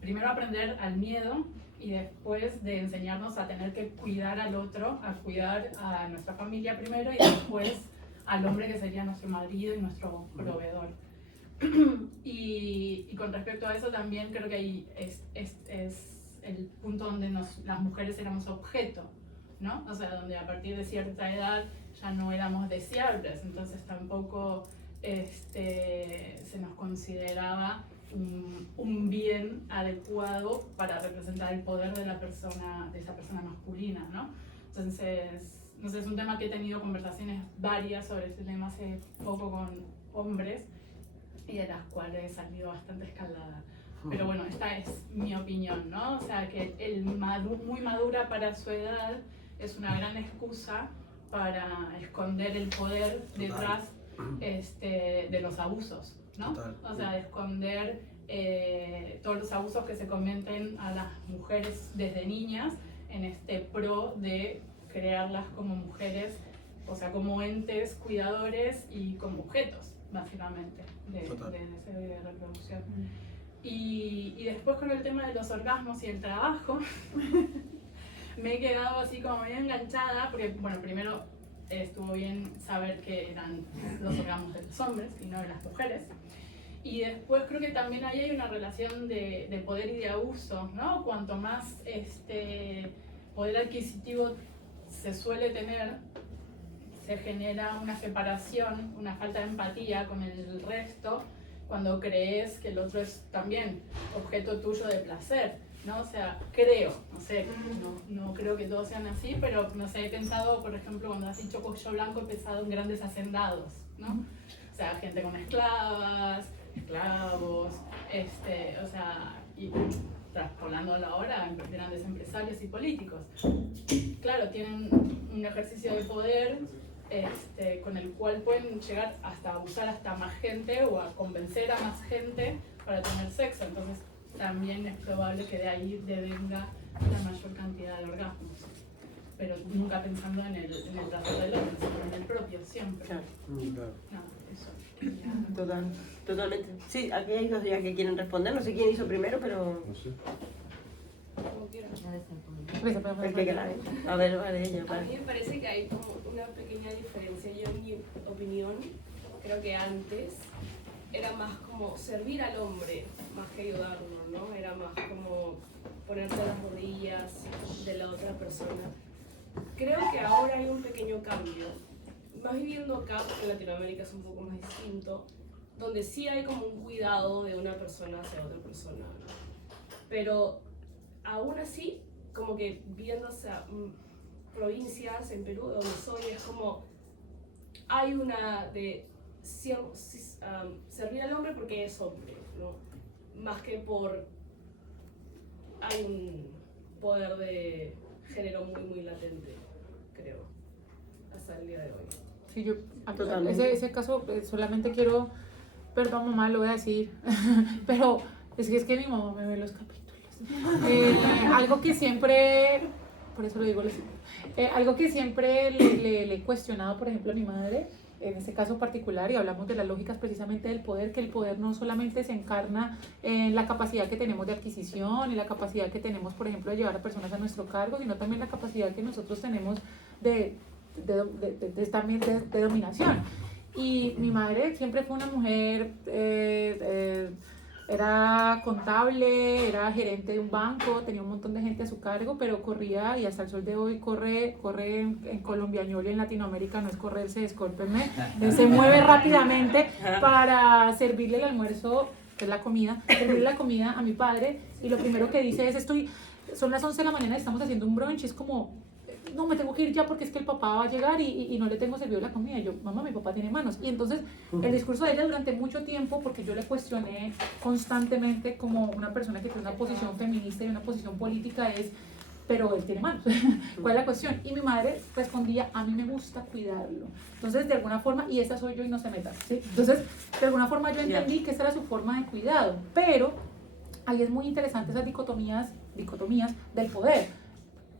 Primero aprender al miedo y después de enseñarnos a tener que cuidar al otro, a cuidar a nuestra familia primero y después al hombre que sería nuestro marido y nuestro proveedor. Y con respecto a eso también creo que ahí es el punto donde las mujeres éramos objeto, ¿no? O sea, donde a partir de cierta edad ya no éramos deseables, entonces tampoco se nos consideraba un bien adecuado para representar el poder de esa persona masculina, ¿no? Entonces, no sé, es un tema que he tenido conversaciones varias sobre este tema hace poco con hombres y de las cuales he salido bastante escaldada. Pero bueno, esta es mi opinión, ¿no? O sea, que muy madura para su edad es una gran excusa para esconder el poder detrás de los abusos, ¿no? O sea, de esconder todos los abusos que se cometen a las mujeres desde niñas en este pro de crearlas como mujeres, o sea, como entes cuidadores y como objetos, básicamente, de reproducción. Y después con el tema de los orgasmos y el trabajo, me he quedado así como bien enganchada, porque, bueno, primero estuvo bien saber que eran los orgasmos de los hombres y no de las mujeres. Y después creo que también ahí hay una relación de poder y de abuso, ¿no? Cuanto más poder adquisitivo se suele tener, se genera una separación, una falta de empatía con el resto, cuando crees que el otro es también objeto tuyo de placer, ¿no? O sea, creo, no sé, no creo que todos sean así, pero no sé, he pensado, por ejemplo, cuando has dicho cuello blanco, he pensado en grandes hacendados, ¿no? O sea, gente con esclavas, esclavos, o sea, y traspolándolo ahora en grandes empresarios y políticos. Claro, tienen un ejercicio de poder con el cual pueden llegar hasta abusar hasta más gente o a convencer a más gente para tener sexo. Entonces también es probable que de ahí devenga la mayor cantidad de orgasmos. Pero nunca pensando en el trasero del otro, sino en el propio, siempre. Claro. No, eso. Totalmente. Sí, aquí hay dos días que quieren responder. No sé quién hizo primero, pero... No sé. Como quieran. El que quiera. A ver, vale, ella. A mí me parece que hay como una pequeña diferencia. Yo, en mi opinión, creo que antes era más como servir al hombre, más que ayudarlo, ¿no? Era más como ponerte a las rodillas de la otra persona. Creo que ahora hay un pequeño cambio. Más viviendo acá, porque en Latinoamérica es un poco más distinto, donde sí hay como un cuidado de una persona hacia otra persona, ¿no? Pero aún así, como que viendo provincias en Perú, donde soy, es como hay una de servir al hombre porque es hombre, ¿no? Más que por hay un poder de género muy, muy latente, creo, hasta el día de hoy. Sí, yo, Totalmente. ese caso, solamente quiero, perdón mamá, lo voy a decir, pero es que mi mamá me ve los capítulos. Algo que siempre, por eso lo digo, algo que siempre le he cuestionado, por ejemplo, a mi madre, en este caso particular, y hablamos de las lógicas precisamente del poder, que el poder no solamente se encarna en la capacidad que tenemos de adquisición y la capacidad que tenemos, por ejemplo, de llevar a personas a nuestro cargo, sino también la capacidad que nosotros tenemos de dominación. Y mi madre siempre fue una mujer, era contable, era gerente de un banco, tenía un montón de gente a su cargo, pero corría, y hasta el sol de hoy corre en colombiañol y en Latinoamérica no es correrse, discúlpenme, él se mueve rápidamente para servirle el almuerzo, que es la comida, servirle la comida a mi padre, y lo primero que dice es, son las 11 de la mañana, estamos haciendo un brunch, es como, no, me tengo que ir ya porque es que el papá va a llegar y no le tengo servido la comida. Y yo, mamá, mi papá tiene manos. Y entonces el discurso de ella durante mucho tiempo, porque yo le cuestioné constantemente como una persona que tiene una posición feminista y una posición política, es, pero él tiene manos. ¿Cuál es la cuestión? Y mi madre respondía, a mí me gusta cuidarlo. Entonces, de alguna forma, y esta soy yo y no se meta, ¿sí? Entonces, de alguna forma yo entendí que esa era su forma de cuidado. Pero ahí es muy interesante esas dicotomías del poder.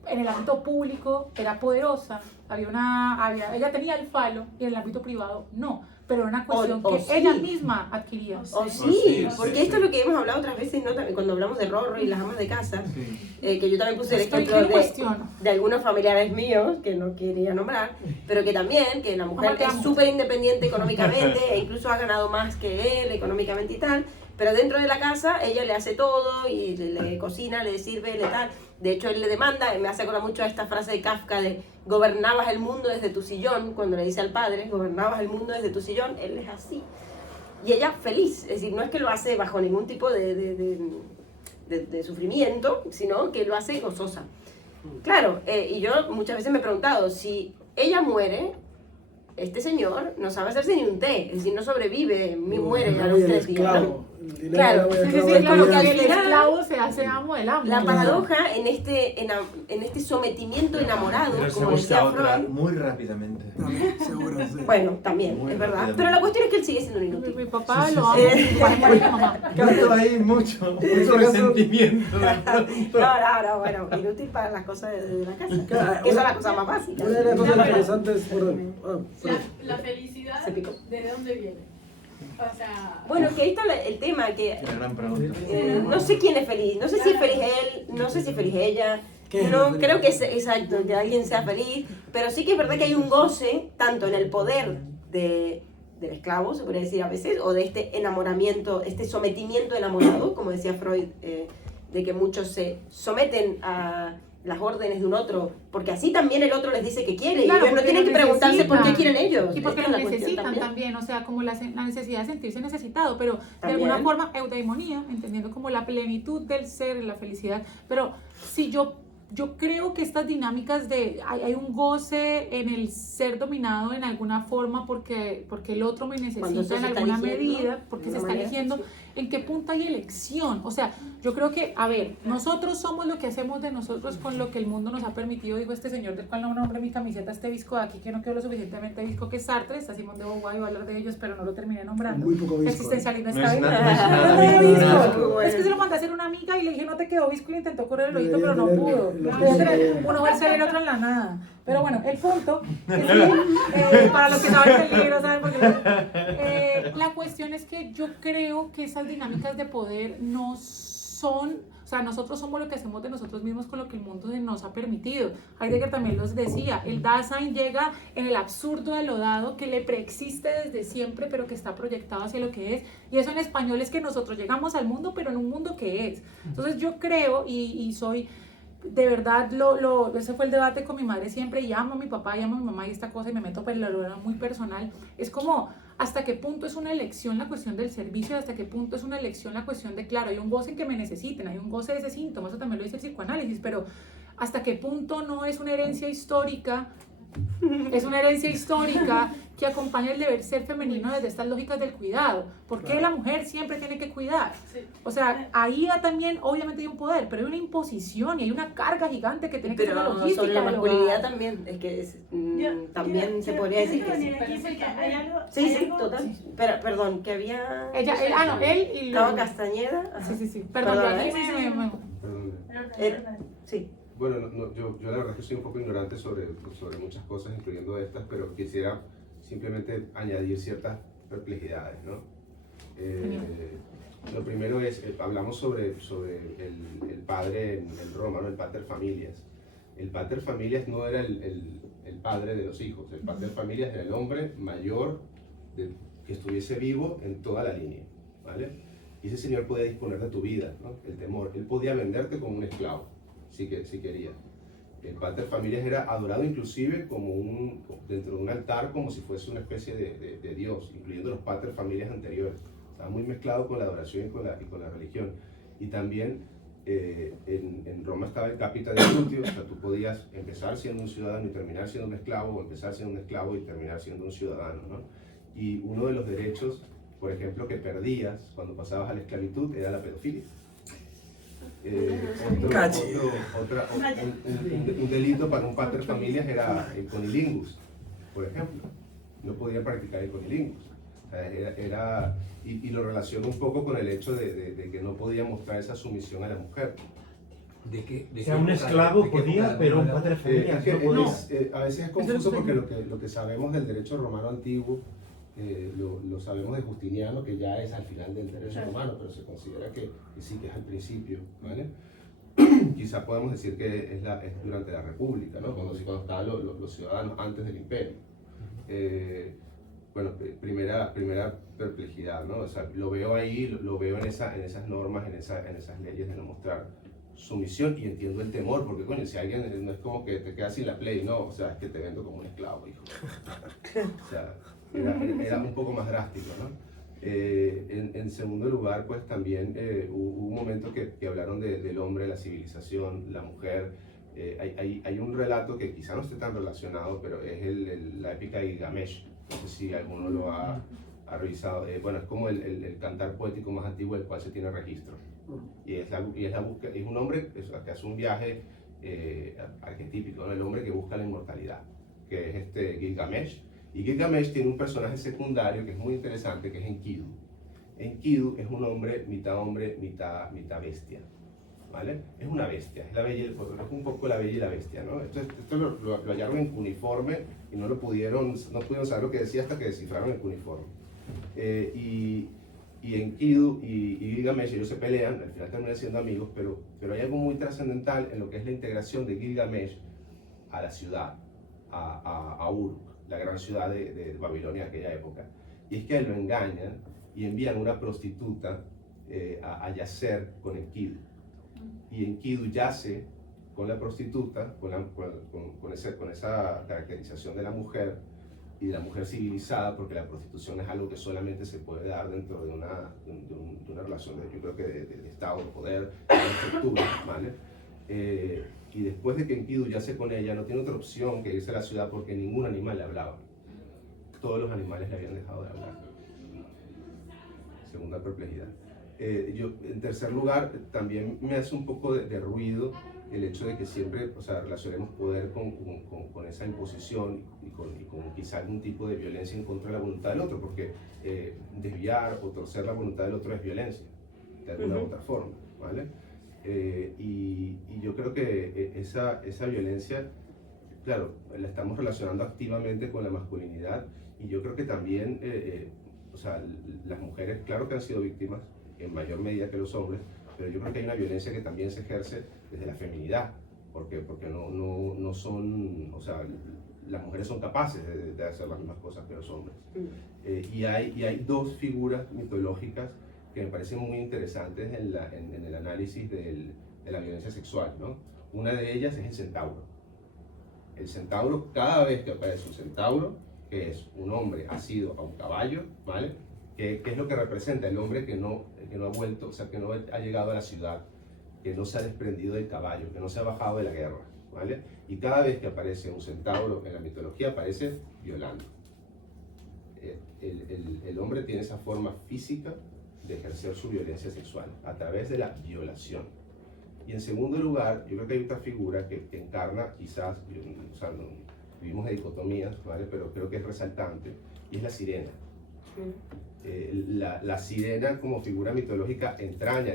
En el ámbito público era poderosa, ella tenía el falo, y en el ámbito privado no, pero era una cuestión que sí. ella misma adquiría. Sí, porque esto es lo que hemos hablado otras veces, ¿no? También cuando hablamos de Rorro y las amas de casa, que yo también puse el ejemplo de algunos familiares míos, que no quería nombrar, pero que también, que la mujer es súper independiente económicamente, e incluso ha ganado más que él económicamente y tal, pero dentro de la casa ella le hace todo y le cocina, le sirve, le tal. De hecho, él le demanda, me hace acordar mucho a esta frase de Kafka de gobernabas el mundo desde tu sillón, cuando le dice al padre, gobernabas el mundo desde tu sillón, él es así. Y ella feliz, es decir, no es que lo hace bajo ningún tipo de sufrimiento, sino que lo hace gozosa. Claro, y yo muchas veces me he preguntado, si ella muere, este señor no sabe hacerse ni un té, es decir, no sobrevive, muere a los 3 días, ¿no? Claro, claro, que el esclavo se hace amo del amo. La paradoja en este sometimiento enamorado, Pero se como busca decía otra Freud. muy rápidamente. También, seguro, sí. Bueno, también, Muy es verdad. rápidamente. Pero la cuestión es que él sigue siendo un inútil. Mi papá lo ama, mi mamá. Canto ahí mucho resentimiento. No, bueno, inútil para las cosas de la casa. Claro, Que son las cosas más básicas. Una de las cosas interesantes, perdón. La felicidad, Se picó. ¿de dónde viene? O sea, Bueno, que ahí está el tema, que Una gran pregunta. no sé quién es feliz, no sé si es feliz él, no sé si es feliz ella, ¿Qué es no lo feliz? creo que es exacto, que alguien sea feliz, pero sí que es verdad que hay un goce, tanto en el poder del esclavo, se podría decir a veces, o de este enamoramiento, este sometimiento enamorado, como decía Freud, de que muchos se someten a las órdenes de un otro, porque así también el otro les dice que quiere, Claro, y ellos no porque tienen lo que preguntarse por qué necesitan. quieren ellos. Y porque Esta lo es la cuestión necesitan también, o sea, como la necesidad de sentirse necesitado, pero de También. alguna forma eudaimonía, entendiendo como la plenitud del ser, la felicidad. Pero si yo creo que estas dinámicas hay un goce en el ser dominado en alguna forma porque el otro me Cuando necesita se en está alguna eligiendo, medida, porque de se una está manera, eligiendo. sí. ¿En qué punto hay elección? O sea, yo creo que, a ver, nosotros somos lo que hacemos de nosotros con lo que el mundo nos ha permitido, digo este señor del cual no nombré mi camiseta, este visco de aquí, que no quedó lo suficientemente visco, que es Sartre, está Simón de Beauvoir, iba a hablar de ellos, pero no lo terminé nombrando. Muy poco visco, Existencialismo No está es bien. nada, no es nada No tiene visco, visco. nada. Es que se lo mandé a hacer una amiga y le dije, no te quedó visco, y intentó correr el ojito, pero no Debería pudo. tener los Debe ojos tener bien. uno verse el otro en la nada. Pero bueno, el punto es que, para los que saben del libro, saben por qué. La cuestión es que yo creo que esas dinámicas de poder no son, o sea, nosotros somos lo que hacemos de nosotros mismos con lo que el mundo nos ha permitido. Heidegger también los decía, el Dasein llega en el absurdo de lo dado que le preexiste desde siempre, pero que está proyectado hacia lo que es. Y eso en español es que nosotros llegamos al mundo, pero en un mundo que es. Entonces yo creo y soy... De verdad, ese fue el debate con mi madre siempre, y amo a mi papá y amo a mi mamá y esta cosa, y me meto por lo muy personal. Es como, ¿hasta qué punto es una elección la cuestión del servicio? ¿Hasta qué punto es una elección la cuestión de, claro, hay un goce en que me necesiten, hay un goce de ese síntoma, eso también lo dice el psicoanálisis, pero ¿hasta qué punto no es una herencia histórica? Es una herencia histórica que acompaña el deber ser femenino desde estas lógicas del cuidado. ¿Por qué la mujer siempre tiene que cuidar? Sí. O sea, ahí también obviamente hay un poder, pero hay una imposición y hay una carga gigante que tiene que ser la Pero logística sobre la del masculinidad hogar. también, es que Yo- también quiero- se quiero- podría decir quiero que sí. venir aquí porque hay algo. Sí, hay sí, algo- total. Pero, perdón, que había... Él y Estaba luego. Castañeda. Ajá. Sí, sí, sí. Perdón, Perdón, de ahí ¿eh? me- Sí. Bueno, yo la verdad es que soy un poco ignorante sobre muchas cosas, incluyendo estas, pero quisiera simplemente añadir ciertas perplejidades, ¿no? Lo primero es, hablamos sobre el padre en Roma, ¿no? El pater familias. El pater familias no era el padre de los hijos, el pater familias era el hombre mayor que estuviese vivo en toda la línea, ¿vale? Y ese señor podía disponer de tu vida, ¿no? El temor, él podía venderte como un esclavo, si quería. El pater familias era adorado inclusive como dentro de un altar, como si fuese una especie de Dios, incluyendo los pater familias anteriores. Estaba muy mezclado con la adoración y con la religión. Y también en Roma estaba el capita virtutio, o sea, tú podías empezar siendo un ciudadano y terminar siendo un esclavo, o empezar siendo un esclavo y terminar siendo un ciudadano, ¿no? Y uno de los derechos, por ejemplo, que perdías cuando pasabas a la esclavitud era la pedofilia. Un delito para un pater familias era el conilingus, por ejemplo. No podía practicar el conilingus. O sea, y lo relaciono un poco con el hecho de que no podía mostrar esa sumisión a la mujer. O sea, un esclavo podía, pero un pater familias no podía. A veces es confuso porque lo que sabemos del derecho romano antiguo lo sabemos de Justiniano, que ya es al final del derecho romano, pero se considera que sí, que es al principio, ¿vale? Quizá podemos decir que es durante la República, ¿no? Cuando estaban los ciudadanos antes del imperio. Bueno, primera perplejidad, ¿no? O sea, lo veo ahí, lo veo en esas normas, en esas leyes de no mostrar sumisión, y entiendo el temor, porque coño, si alguien no es como que te quedas sin la play, no, o sea, es que te vendo como un esclavo, hijo. O sea, era un poco más drástico, ¿no? En segundo lugar, pues también hubo un momento que hablaron del hombre, la civilización, la mujer. Hay un relato que quizá no esté tan relacionado, pero es la épica de Gilgamesh. No sé si alguno lo ha revisado. Bueno, es como el cantar poético más antiguo del cual se tiene registro. Y es la búsqueda, es un hombre que hace un viaje arquetípico, ¿no? El hombre que busca la inmortalidad, que es Gilgamesh. Y Gilgamesh tiene un personaje secundario que es muy interesante, que es Enkidu. Enkidu es un hombre, mitad bestia, ¿vale? Es una bestia, es un poco la bella y la bestia, ¿no? Esto lo hallaron en cuneiforme y no pudieron saber lo que decía hasta que descifraron el cuneiforme. Y Enkidu y Gilgamesh, ellos se pelean, al final terminan siendo amigos, pero hay algo muy trascendental en lo que es la integración de Gilgamesh a la ciudad, a Uruk, la gran ciudad de Babilonia de aquella época. Y es que lo engañan y envían una prostituta a yacer con Enkidu. Y Enkidu yace con la prostituta, con esa caracterización de la mujer, y de la mujer civilizada, porque la prostitución es algo que solamente se puede dar dentro de una relación, yo creo que de estado, de poder, de estructura, ¿vale? Y después de que Enkidu yace con ella, no tiene otra opción que irse a la ciudad porque ningún animal le hablaba. Todos los animales le habían dejado de hablar. Segunda perplejidad. En tercer lugar, también me hace un poco de ruido el hecho de que siempre, o sea, relacionemos poder con esa imposición y con quizá algún tipo de violencia en contra de la voluntad del otro, porque desviar o torcer la voluntad del otro es violencia, de alguna u otra forma, ¿vale? Y yo creo que esa violencia, claro, la estamos relacionando activamente con la masculinidad, y yo creo que también, o sea, las mujeres, claro que han sido víctimas en mayor medida que los hombres, pero yo creo que hay una violencia que también se ejerce desde la feminidad, porque no son, o sea, las mujeres son capaces de hacer las mismas cosas que los hombres. Y hay dos figuras mitológicas que me parecen muy interesantes en el análisis de la violencia sexual, ¿no? Una de ellas es el centauro. El centauro, cada vez que aparece un centauro, que es un hombre asido a un caballo, ¿vale? ¿Qué es lo que representa? El hombre que no ha vuelto, o sea, que no ha llegado a la ciudad, que no se ha desprendido del caballo, que no se ha bajado de la guerra, ¿vale? Y cada vez que aparece un centauro en la mitología, aparece violando. el hombre tiene esa forma física de ejercer su violencia sexual a través de la violación. Y en segundo lugar, yo creo que hay otra figura que encarna quizás, o sea, vivimos de dicotomías, ¿vale? Pero creo que es resaltante, y es la sirena. La sirena como figura mitológica entraña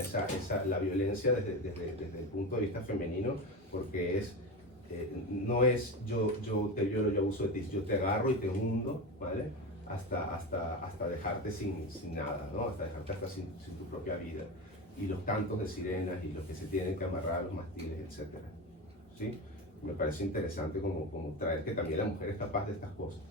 la violencia desde el punto de vista femenino, porque no es yo te violo, yo abuso de ti, yo te agarro y te hundo, ¿vale? Hasta dejarte sin nada, ¿no? Hasta dejarte sin tu propia vida. Y los cantos de sirenas y los que se tienen que amarrar a los mástiles, etc. ¿Sí? Me parece interesante como traer que también la mujer es capaz de estas cosas.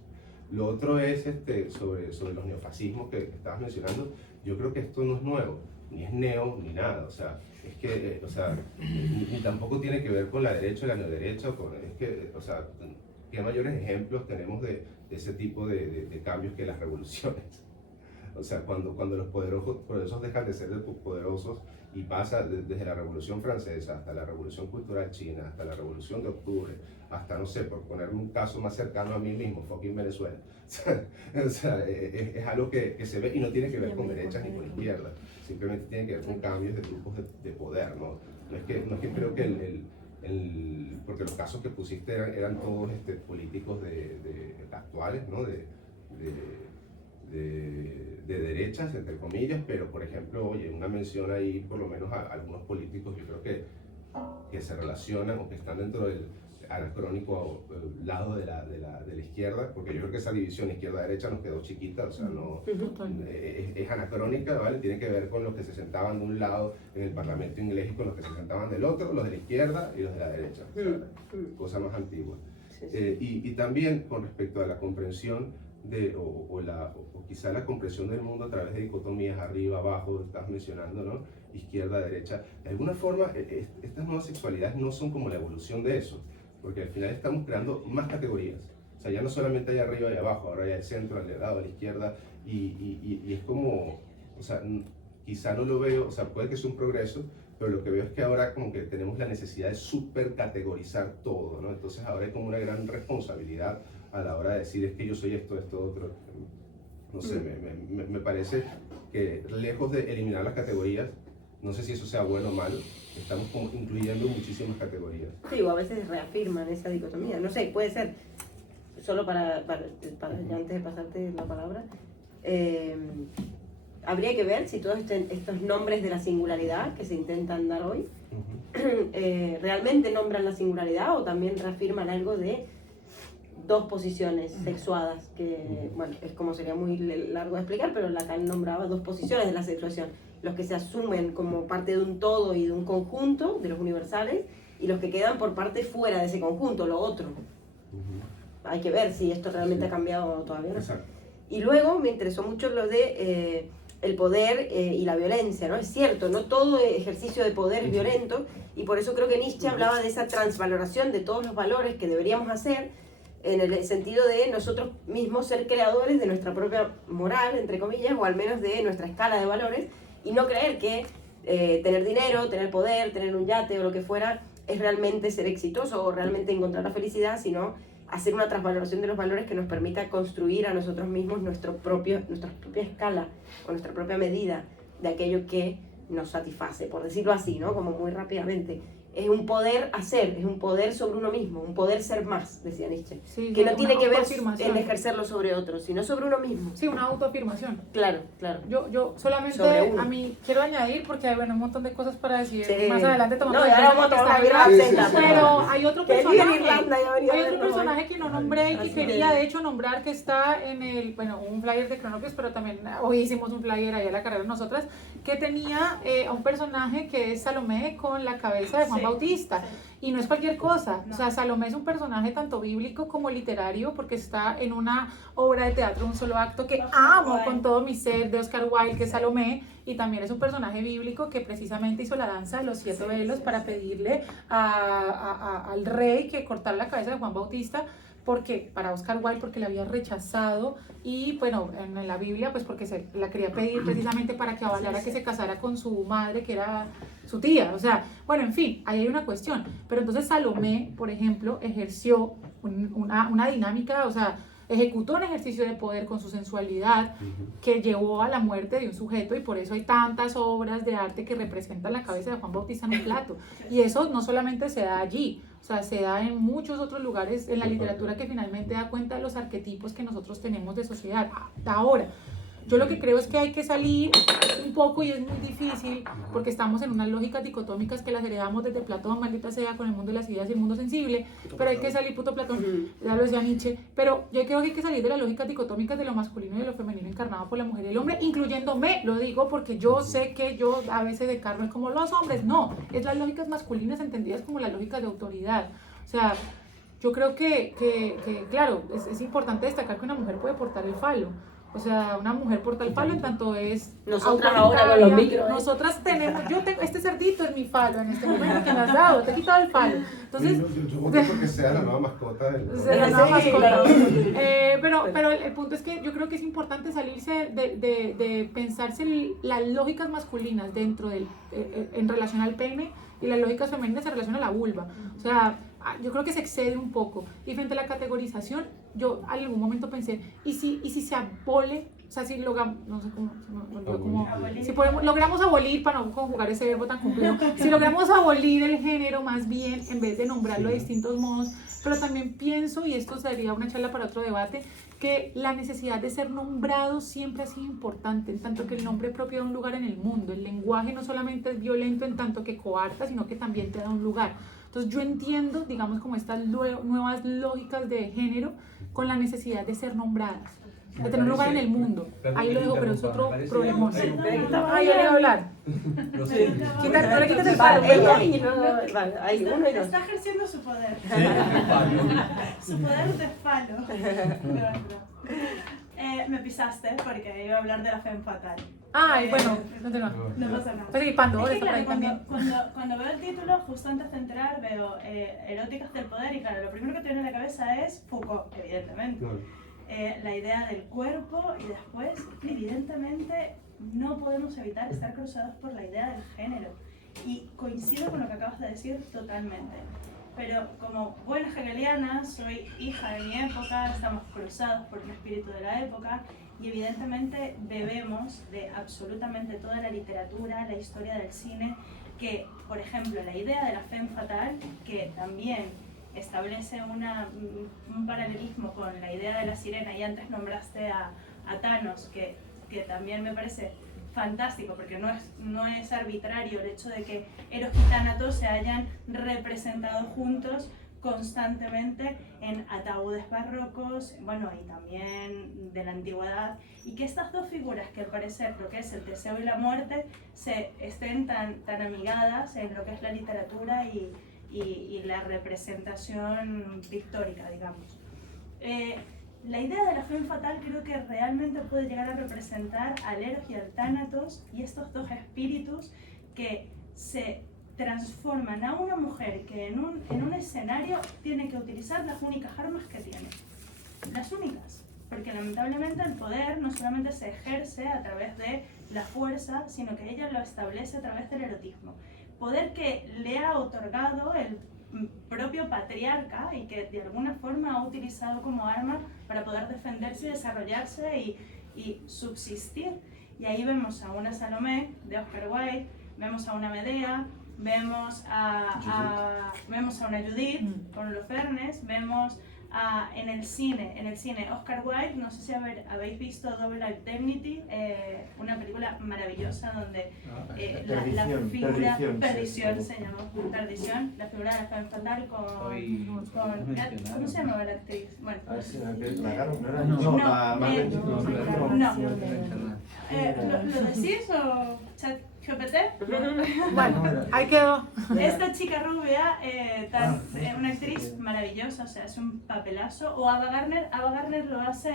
Lo otro es sobre los neofascismos que estabas mencionando. Yo creo que esto no es nuevo, ni es neo, ni nada. O sea, es que, ni tampoco tiene que ver con la derecha o la neoderecha. Es que, o sea, ¿qué mayores ejemplos tenemos de ese tipo de cambios que las revoluciones? O sea, cuando los poderosos dejan de ser poderosos y pasa desde la Revolución Francesa hasta la Revolución Cultural China, hasta la Revolución de Octubre, hasta, no sé, por ponerme un caso más cercano a mí mismo, fucking Venezuela. O sea, es algo que se ve y no tiene que ver con derechas ni con izquierdas, simplemente tiene que ver con cambios de grupos de poder, ¿no? No es que creo que porque los casos que pusiste eran todos políticos actuales, ¿no? De derechas, entre comillas, pero por ejemplo, oye, una mención ahí por lo menos a algunos políticos, yo creo que se relacionan o que están dentro del anacrónico lado de la izquierda, porque yo creo que esa división izquierda-derecha nos quedó chiquita, o sea, no, es anacrónica, ¿vale? Tiene que ver con los que se sentaban de un lado en el Parlamento inglés y con los que se sentaban del otro, los de la izquierda y los de la derecha, o sea, cosa más antigua. Y también con respecto a la comprensión o quizá la comprensión del mundo a través de dicotomías arriba, abajo, estás mencionando, ¿no? Izquierda, derecha. De alguna forma, estas nuevas sexualidades no son como la evolución de eso, porque al final estamos creando más categorías. O sea, ya no solamente hay arriba y abajo, ahora hay el centro, al lado, a la izquierda, y es como, o sea, quizá no lo veo, o sea, puede que sea un progreso, pero lo que veo es que ahora como que tenemos la necesidad de supercategorizar todo, ¿no? Entonces ahora hay como una gran responsabilidad a la hora de decir es que yo soy esto, otro. No sé, me parece que lejos de eliminar las categorías, no sé si eso sea bueno o malo, estamos como incluyendo muchísimas categorías. Sí, o a veces reafirman esa dicotomía, no sé, puede ser, solo para ya antes de pasarte la palabra, habría que ver si todos estos nombres de la singularidad que se intentan dar hoy realmente nombran la singularidad o también reafirman algo de dos posiciones sexuadas, que bueno, es como sería muy largo de explicar, pero Lacan nombraba dos posiciones de la sexuación, los que se asumen como parte de un todo y de un conjunto, de los universales, y los que quedan por parte fuera de ese conjunto, lo otro. Hay que ver si esto realmente ha cambiado o todavía no. Exacto. Y luego me interesó mucho lo de el poder y la violencia, ¿no? Es cierto, no todo ejercicio de poder es violento, y por eso creo que Nietzsche hablaba de esa transvaloración de todos los valores que deberíamos hacer, en el sentido de nosotros mismos ser creadores de nuestra propia moral, entre comillas, o al menos de nuestra escala de valores, y no creer que tener dinero, tener poder, tener un yate o lo que fuera, es realmente ser exitoso o realmente encontrar la felicidad, sino hacer una transvaloración de los valores que nos permita construir a nosotros mismos nuestra propia escala o nuestra propia medida de aquello que nos satisface, por decirlo así, ¿no? Como muy rápidamente. Es un poder hacer, es un poder sobre uno mismo, un poder ser más, decía Nietzsche. Sí, que no tiene que ver autoafirmación. en ejercerlo sobre otros, sino sobre uno mismo. Sí, una autoafirmación. Claro, claro. Yo solamente Sobre uno. a mí quiero añadir, porque hay bueno, un montón de cosas para decir Sí. más adelante tomando No, en y ahora cuenta vamos a que tomar está birra bien. absenta, Pero hay otro que vive en personaje, Irlanda, ya venía a hay otro verlo hoy. personaje que no nombré y Así quería que- de hecho nombrar, que está en el, bueno, un flyer de Cronopios, pero también hoy hicimos un flyer ahí a la carrera nosotras, que tenía a un personaje que es Salomé con la cabeza de Juan Sí. Bautista. Y no es cualquier cosa, No. o sea, Salomé es un personaje tanto bíblico como literario, porque está en una obra de teatro, un solo acto, que amo con todo mi ser, de Oscar Wilde, que es Salomé, y también es un personaje bíblico que precisamente hizo la danza de los 7 velos para pedirle al rey que cortara la cabeza de Juan Bautista, porque para Oscar Wilde, porque la había rechazado, y bueno, en la Biblia, pues porque se la quería pedir precisamente para que avalara que se casara con su madre, que era su tía, o sea, bueno, en fin, ahí hay una cuestión, pero entonces Salomé, por ejemplo, ejerció una dinámica, o sea, ejecutó un ejercicio de poder con su sensualidad que llevó a la muerte de un sujeto, y por eso hay tantas obras de arte que representan la cabeza de Juan Bautista en un plato. Y eso no solamente se da allí, o sea, se da en muchos otros lugares en la literatura, que finalmente da cuenta de los arquetipos que nosotros tenemos de sociedad. Ahora, yo lo que creo es que hay que salir un poco, y es muy difícil porque estamos en unas lógicas dicotómicas que las heredamos desde Platón, maldita sea, con el mundo de las ideas y el mundo sensible, pero hay que salir, puto Platón, ya lo decía Nietzsche, pero yo creo que hay que salir de las lógicas dicotómicas de lo masculino y de lo femenino encarnado por la mujer y el hombre, incluyéndome, lo digo porque yo sé que yo a veces encarno es como los hombres, no, es las lógicas masculinas entendidas como las lógicas de autoridad. O sea, yo creo que claro, es importante destacar que una mujer puede portar el falo. O sea, una mujer porta el falo en tanto es Nosotras ahora con los micros. Nosotras tenemos, yo tengo, este cerdito es mi falo en este momento que me has dado, te he quitado el falo. Entonces, yo voto porque sea la nueva mascota del... la nueva mascota. Pero el punto es que yo creo que es importante salirse de pensarse las lógicas masculinas dentro del, en relación al pene, y las lógicas femeninas en relación a la vulva. O sea, yo creo que se excede un poco. Y frente a la categorización, yo en algún momento pensé, ¿y si se abole? O sea, si logramos, no sé cómo, si logramos abolir, para no conjugar ese verbo tan complejo, si logramos abolir el género más bien, en vez de nombrarlo de distintos modos. Pero también pienso, y esto sería una charla para otro debate, que la necesidad de ser nombrado siempre ha sido importante, en tanto que el nombre propio da un lugar en el mundo. El lenguaje no solamente es violento en tanto que coarta, sino que también te da un lugar. Entonces yo entiendo, digamos, como estas nuevas lógicas de género con la necesidad de ser nombradas, de tener un lugar en el mundo. Ahí lo dejo, pero es otro problema. Ah, ya le voy a hablar. Lo siento. No le quites el palo. Hay uno y dos. Está ejerciendo su poder. Su poder de falo. Me pisaste porque iba a hablar de la femme fatale. Ay, bueno, no pasa nada. Pues Pandora Es que, está por ahí claro, también. cuando veo el título, justo antes de entrar, veo eróticas del poder, y claro, lo primero que te viene a la cabeza es Foucault, evidentemente. La idea del cuerpo, y después, evidentemente, no podemos evitar estar cruzados por la idea del género. Y coincido con lo que acabas de decir totalmente. Pero como buena hegeliana, soy hija de mi época, estamos cruzados por un espíritu de la época, y evidentemente bebemos de absolutamente toda la literatura, la historia del cine, que, por ejemplo, la idea de la femme fatale, que también establece un paralelismo con la idea de la sirena, y antes nombraste a Thanos, que también me parece fantástico, porque no es arbitrario el hecho de que Eros y Tánatos se hayan representado juntos constantemente en ataúdes barrocos, bueno, y también de la antigüedad, y que estas dos figuras, que al parecer lo que es el deseo y la muerte, estén tan amigadas en lo que es la literatura y la representación pictórica, digamos. La idea de la femme fatale creo que realmente puede llegar a representar al Eros y al Tánatos, y estos dos espíritus que se transforman a una mujer que en un escenario tiene que utilizar las únicas armas que tiene. Las únicas. Porque lamentablemente el poder no solamente se ejerce a través de la fuerza, sino que ella lo establece a través del erotismo. Poder que le ha otorgado el propio patriarca, y que de alguna forma ha utilizado como arma para poder defenderse y desarrollarse y subsistir. Y ahí vemos a una Salomé de Oscar Wilde, vemos a una Medea, vemos a una Judith con Holofernes, vemos en el cine Oscar Wilde, no sé si habéis visto Double Life Indemnity, una película maravillosa donde la figura Perdición se llama Perdición, la figura de la femme fatale con ¿cómo se llamaba la actriz? Bueno, ¿lo decís o ChatGPT? Bueno, ahí quedó. Esta chica rubia, una actriz maravillosa, o sea, es un papelazo. O Ava Gardner lo hace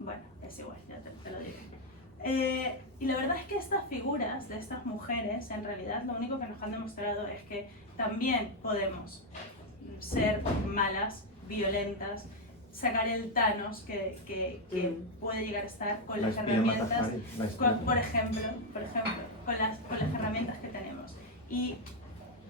bueno, es igual, ya te lo diré. Y la verdad es que estas figuras de estas mujeres, en realidad, lo único que nos han demostrado es que también podemos ser malas, violentas, sacar el Thanos que puede llegar a estar con las herramientas, por ejemplo, con las herramientas que tenemos. Y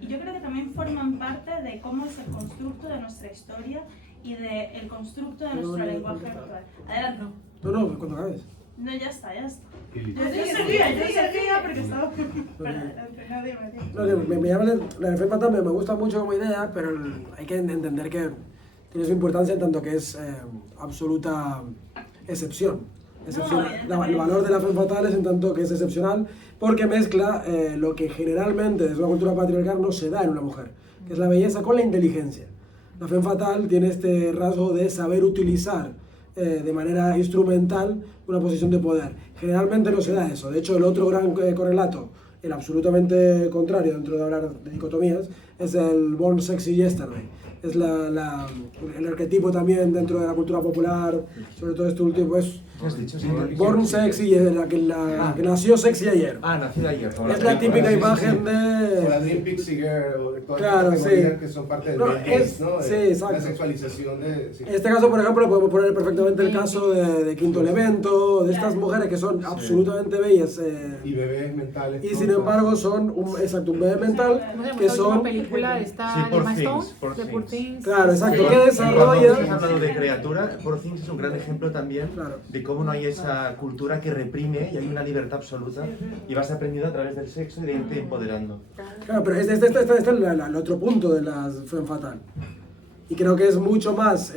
Y yo creo que también forman parte de cómo es el constructo de nuestra historia y del constructo de nuestro lenguaje actual. Adelante. No, cuando acabes. No, ya está. Yo Sí, seguía porque estaba... Para adelante, no, dime. No, que me llama la femme fatale, me gusta mucho como idea, pero hay que entender que tiene su importancia en tanto que es absoluta excepción. El valor de la femme fatale es en tanto que es excepcional porque mezcla lo que generalmente desde una cultura patriarcal no se da en una mujer, que es la belleza con la inteligencia. La femme fatale tiene este rasgo de saber utilizar de manera instrumental una posición de poder. Generalmente no se da eso. De hecho, el otro gran correlato, el absolutamente contrario dentro de hablar de dicotomías, es el Born Sexy Yesterday. Es el arquetipo también dentro de la cultura popular, sobre todo este último, es Born Sexy, la que nació sexy ayer. Nació ayer. Es la típica imagen de... O la Dream Pixie Girl, o todas Claro, las categorías que son parte del gays, ¿no? Sí, exacto. La sexualización de... Sí. En este caso, por ejemplo, podemos poner perfectamente el caso de Quinto Elemento, de estas mujeres que son absolutamente bellas. Y bebés mentales. Y sin embargo son un bebé mental que son... La película está de Emma Stone, de Poor Things. Claro, exacto, que desarrolla... Estamos hablando de criatura, Poor Things es un gran ejemplo también de cómo no hay esa cultura que reprime y hay una libertad absoluta y vas aprendiendo a través del sexo y de irte empoderando. Claro, pero este es el otro punto de la femme fatale. Y creo que es mucho más,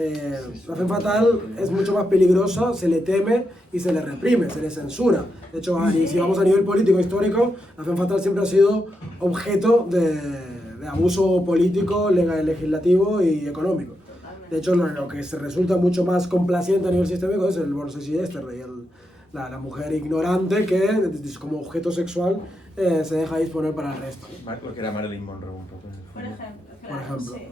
la femme fatale es mucho más peligrosa, se le teme y se le reprime, se le censura. De hecho, si vamos a nivel político histórico, la femme fatale siempre ha sido objeto de abuso político, legislativo y económico. De hecho, lo que se resulta mucho más complaciente a nivel sistémico es el Born Sexy Yesterday, la mujer ignorante que, como objeto sexual, se deja disponer para el resto. Lo que era Marilyn Monroe un poco. Por ejemplo. Por ejemplo. Sí.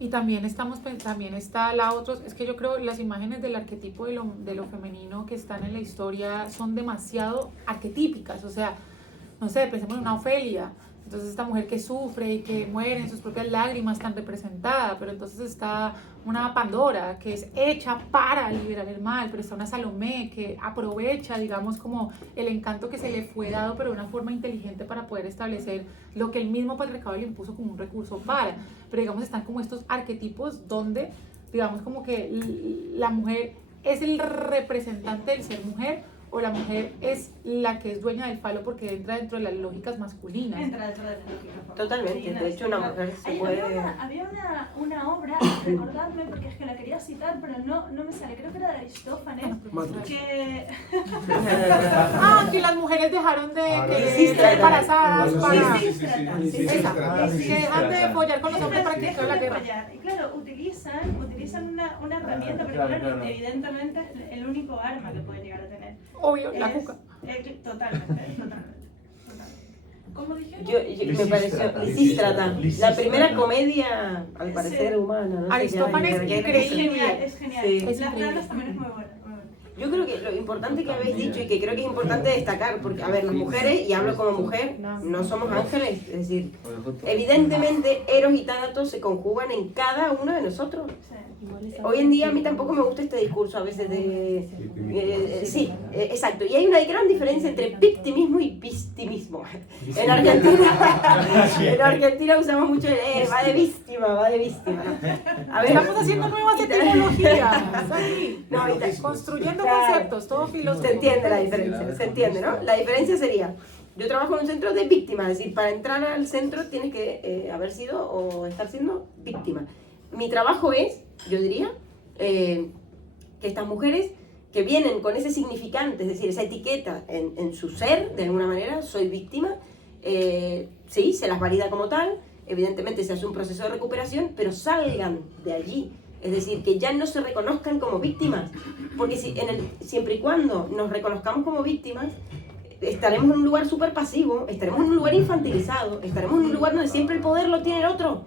Y también está la otra, es que yo creo las imágenes del arquetipo de lo femenino que están en la historia son demasiado arquetípicas, o sea, no sé, pensemos en una Ofelia. Entonces esta mujer que sufre y que muere en sus propias lágrimas tan representada, pero entonces está una Pandora que es hecha para liberar el mal, pero está una Salomé que aprovecha, digamos, como el encanto que se le fue dado, pero de una forma inteligente para poder establecer lo que el mismo patriarcado le impuso como un recurso para. Pero digamos están como estos arquetipos donde, digamos, como que la mujer es el representante del ser mujer, o la mujer es la que es dueña del falo porque entra dentro de las lógicas masculinas. Entra dentro de las lógicas. Totalmente, de hecho una mujer se puede... Había una obra, recordadme porque es que la quería citar, pero no me sale, creo que era de Aristófanes, que... que las mujeres dejaron de estar embarazadas para... que dejan de follar con los hombres para que la guerra. Y claro, utilizan una herramienta, pero claro, evidentemente es el único arma que pueden llegar a tener. Obvio, la cuca. Totalmente. ¿Cómo dijeron? Me pareció Lisístrata, la primera comedia, al parecer, humana. ¿No? Aristófanes, increíble. Es genial. Sí. Las planas también es muy buena. Yo creo que lo importante que habéis dicho y que creo que es importante destacar, porque, a ver, las mujeres, y hablo como mujer, no somos ángeles, es decir, evidentemente Eros y Tánatos se conjugan en cada uno de nosotros. Hoy en día a mí tampoco me gusta este discurso a veces de... sí, exacto. Y hay una gran diferencia entre victimismo y victimismo. En Argentina usamos mucho el va de víctima. A ver, estamos haciendo nuevas etimologías. Construyendo conceptos, todo filosófico. Se entiende la diferencia, se entiende, ¿no? La diferencia sería... Yo trabajo en un centro de víctimas, es decir, para entrar al centro tienes que haber sido o estar siendo víctima. Mi trabajo es, yo diría, que estas mujeres que vienen con ese significante, es decir, esa etiqueta en su ser, de alguna manera, soy víctima, sí, se las valida como tal, evidentemente se hace un proceso de recuperación, pero salgan de allí. Es decir, que ya no se reconozcan como víctimas, porque siempre y cuando nos reconozcamos como víctimas, estaremos en un lugar súper pasivo, estaremos en un lugar infantilizado, estaremos en un lugar donde siempre el poder lo tiene el otro.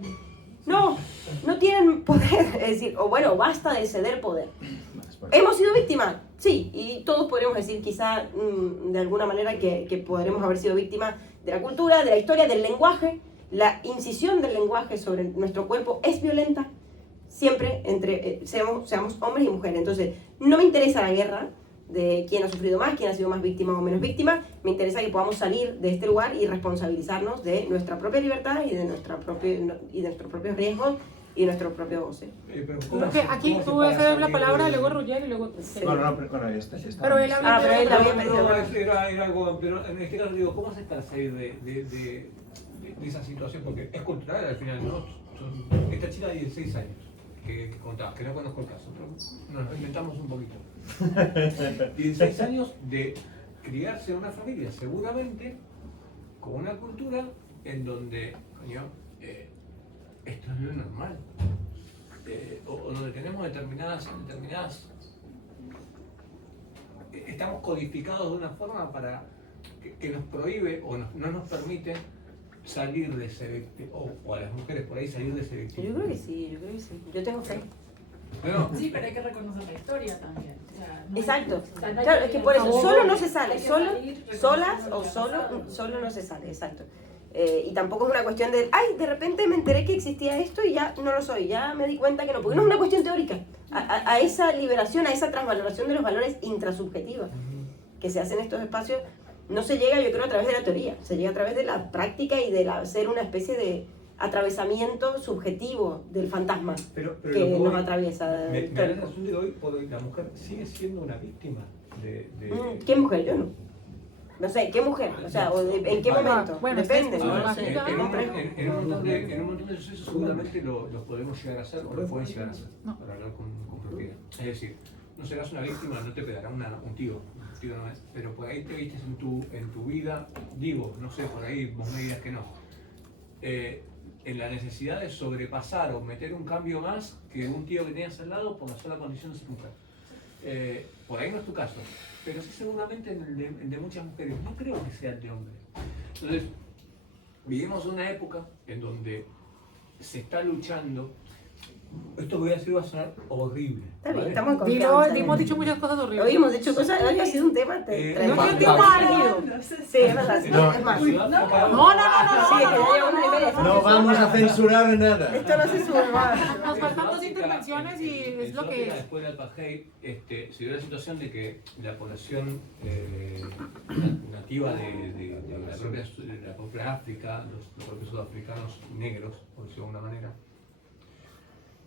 No tienen poder, es decir, o bueno, basta de ceder poder. ¿Hemos sido víctimas? Sí, y todos podríamos decir quizá de alguna manera que podremos haber sido víctimas de la cultura, de la historia, del lenguaje. La incisión del lenguaje sobre nuestro cuerpo es violenta, siempre seamos hombres y mujeres. Entonces, no me interesa la guerra, de quién ha sufrido más, quién ha sido más víctima o menos víctima. Me interesa que podamos salir de este lugar y responsabilizarnos de nuestra propia libertad y de nuestros propios riesgos y nuestro propio goce. Creo que aquí tú vas a dar la palabra, luego Roger y luego tú. Bueno, ya está. Pero él había pero él había pedido. Era algo, pero en este caso digo, ¿cómo haces para salir de esa situación? Porque es cultural al final, ¿no? Esta chica de 16 años, que contaba, que no conozco el caso, pero nos lo inventamos un poquito. 16 años de criarse en una familia, seguramente con una cultura en donde, coño, esto no es normal. O donde tenemos determinadas estamos codificados de una forma para que nos prohíbe o no nos permite salir de ese o a las mujeres por ahí salir de ese victimismo. Yo creo que sí, yo tengo fe. Bueno, Sí, pero hay que reconocer la historia también. O sea, no Exacto. o sea, no hay Claro, es que por eso solo no se sale, hay que solo, salir, solas o reconocer solo no se sale, exacto. Y tampoco es una cuestión de, ay, de repente me enteré que existía esto y ya no lo soy, ya me di cuenta que no, porque no es una cuestión teórica. A esa liberación, a esa transvaloración de los valores intrasubjetivos que se hacen en estos espacios, no se llega, yo creo, a través de la teoría, se llega a través de la práctica y de ser una especie de atravesamiento subjetivo del fantasma pero que nos atraviesa. me da la sensación de que hoy la mujer sigue siendo una víctima de... ¿Qué mujer? Yo no. No sé, ¿qué mujer? O sea, ¿en qué momento? Bueno, depende. sí, ¿no? sí, sé. En un montón de sucesos seguramente los podemos llegar a hacer o lo pueden llegar a hacer, para hablar con propiedad. Es decir, no serás una víctima, no te pegará un tío no es, pero por ahí te viste en tu vida, digo, no sé, por ahí vos me dirás que no, en la necesidad de sobrepasar o meter un cambio más que un tío que tenías al lado por la sola condición de ser mujer. Por ahí no es tu caso, pero sí seguramente en el de muchas mujeres, no creo que sea el de hombres. Entonces, vivimos una época en donde se está luchando. Esto que voy a decir va a sonar horrible. Está bien, estamos en confianza. Hemos dicho muchas cosas horribles. Hoy hemos dicho cosas, hoy ha sido un tema no, sí, es verdad, No. es más. No. Sí, que ya llevamos una media. No vamos a censurar nada. Esto no se sube más. Nos faltan dos intervenciones y es lo que es. Después del apartheid se dio la situación de que la población nativa de la propia África, los propios sudafricanos negros, por decirlo de alguna manera,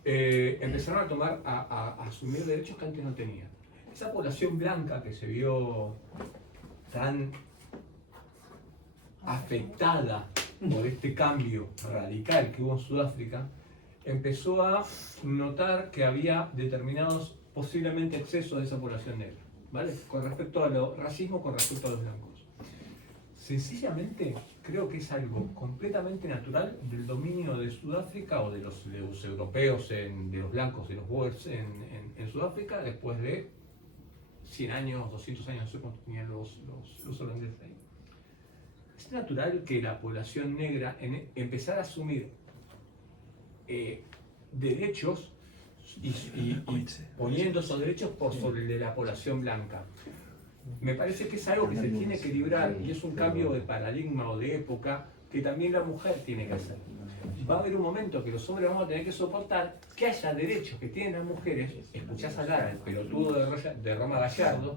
empezaron a tomar, a asumir derechos que antes no tenían. Esa población blanca que se vio tan afectada por este cambio radical que hubo en Sudáfrica, empezó a notar que había determinados posiblemente excesos de esa población negra, ¿vale? Con respecto a lo racismo, con respecto a los blancos. Sencillamente creo que es algo completamente natural del dominio de Sudáfrica o de los europeos, de los blancos, de los Boers en Sudáfrica, después de 100 años, 200 años, no sé cuánto tenían los holandeses ahí. Es natural que la población negra empezara a asumir derechos y poniendo esos derechos por sobre el de la población blanca. Me parece que es algo que se tiene que librar y es un cambio de paradigma o de época que también la mujer tiene que hacer. Va a haber un momento que los hombres vamos a tener que soportar que haya derechos que tienen las mujeres. Escuchás hablar al pelotudo de Roma Gallardo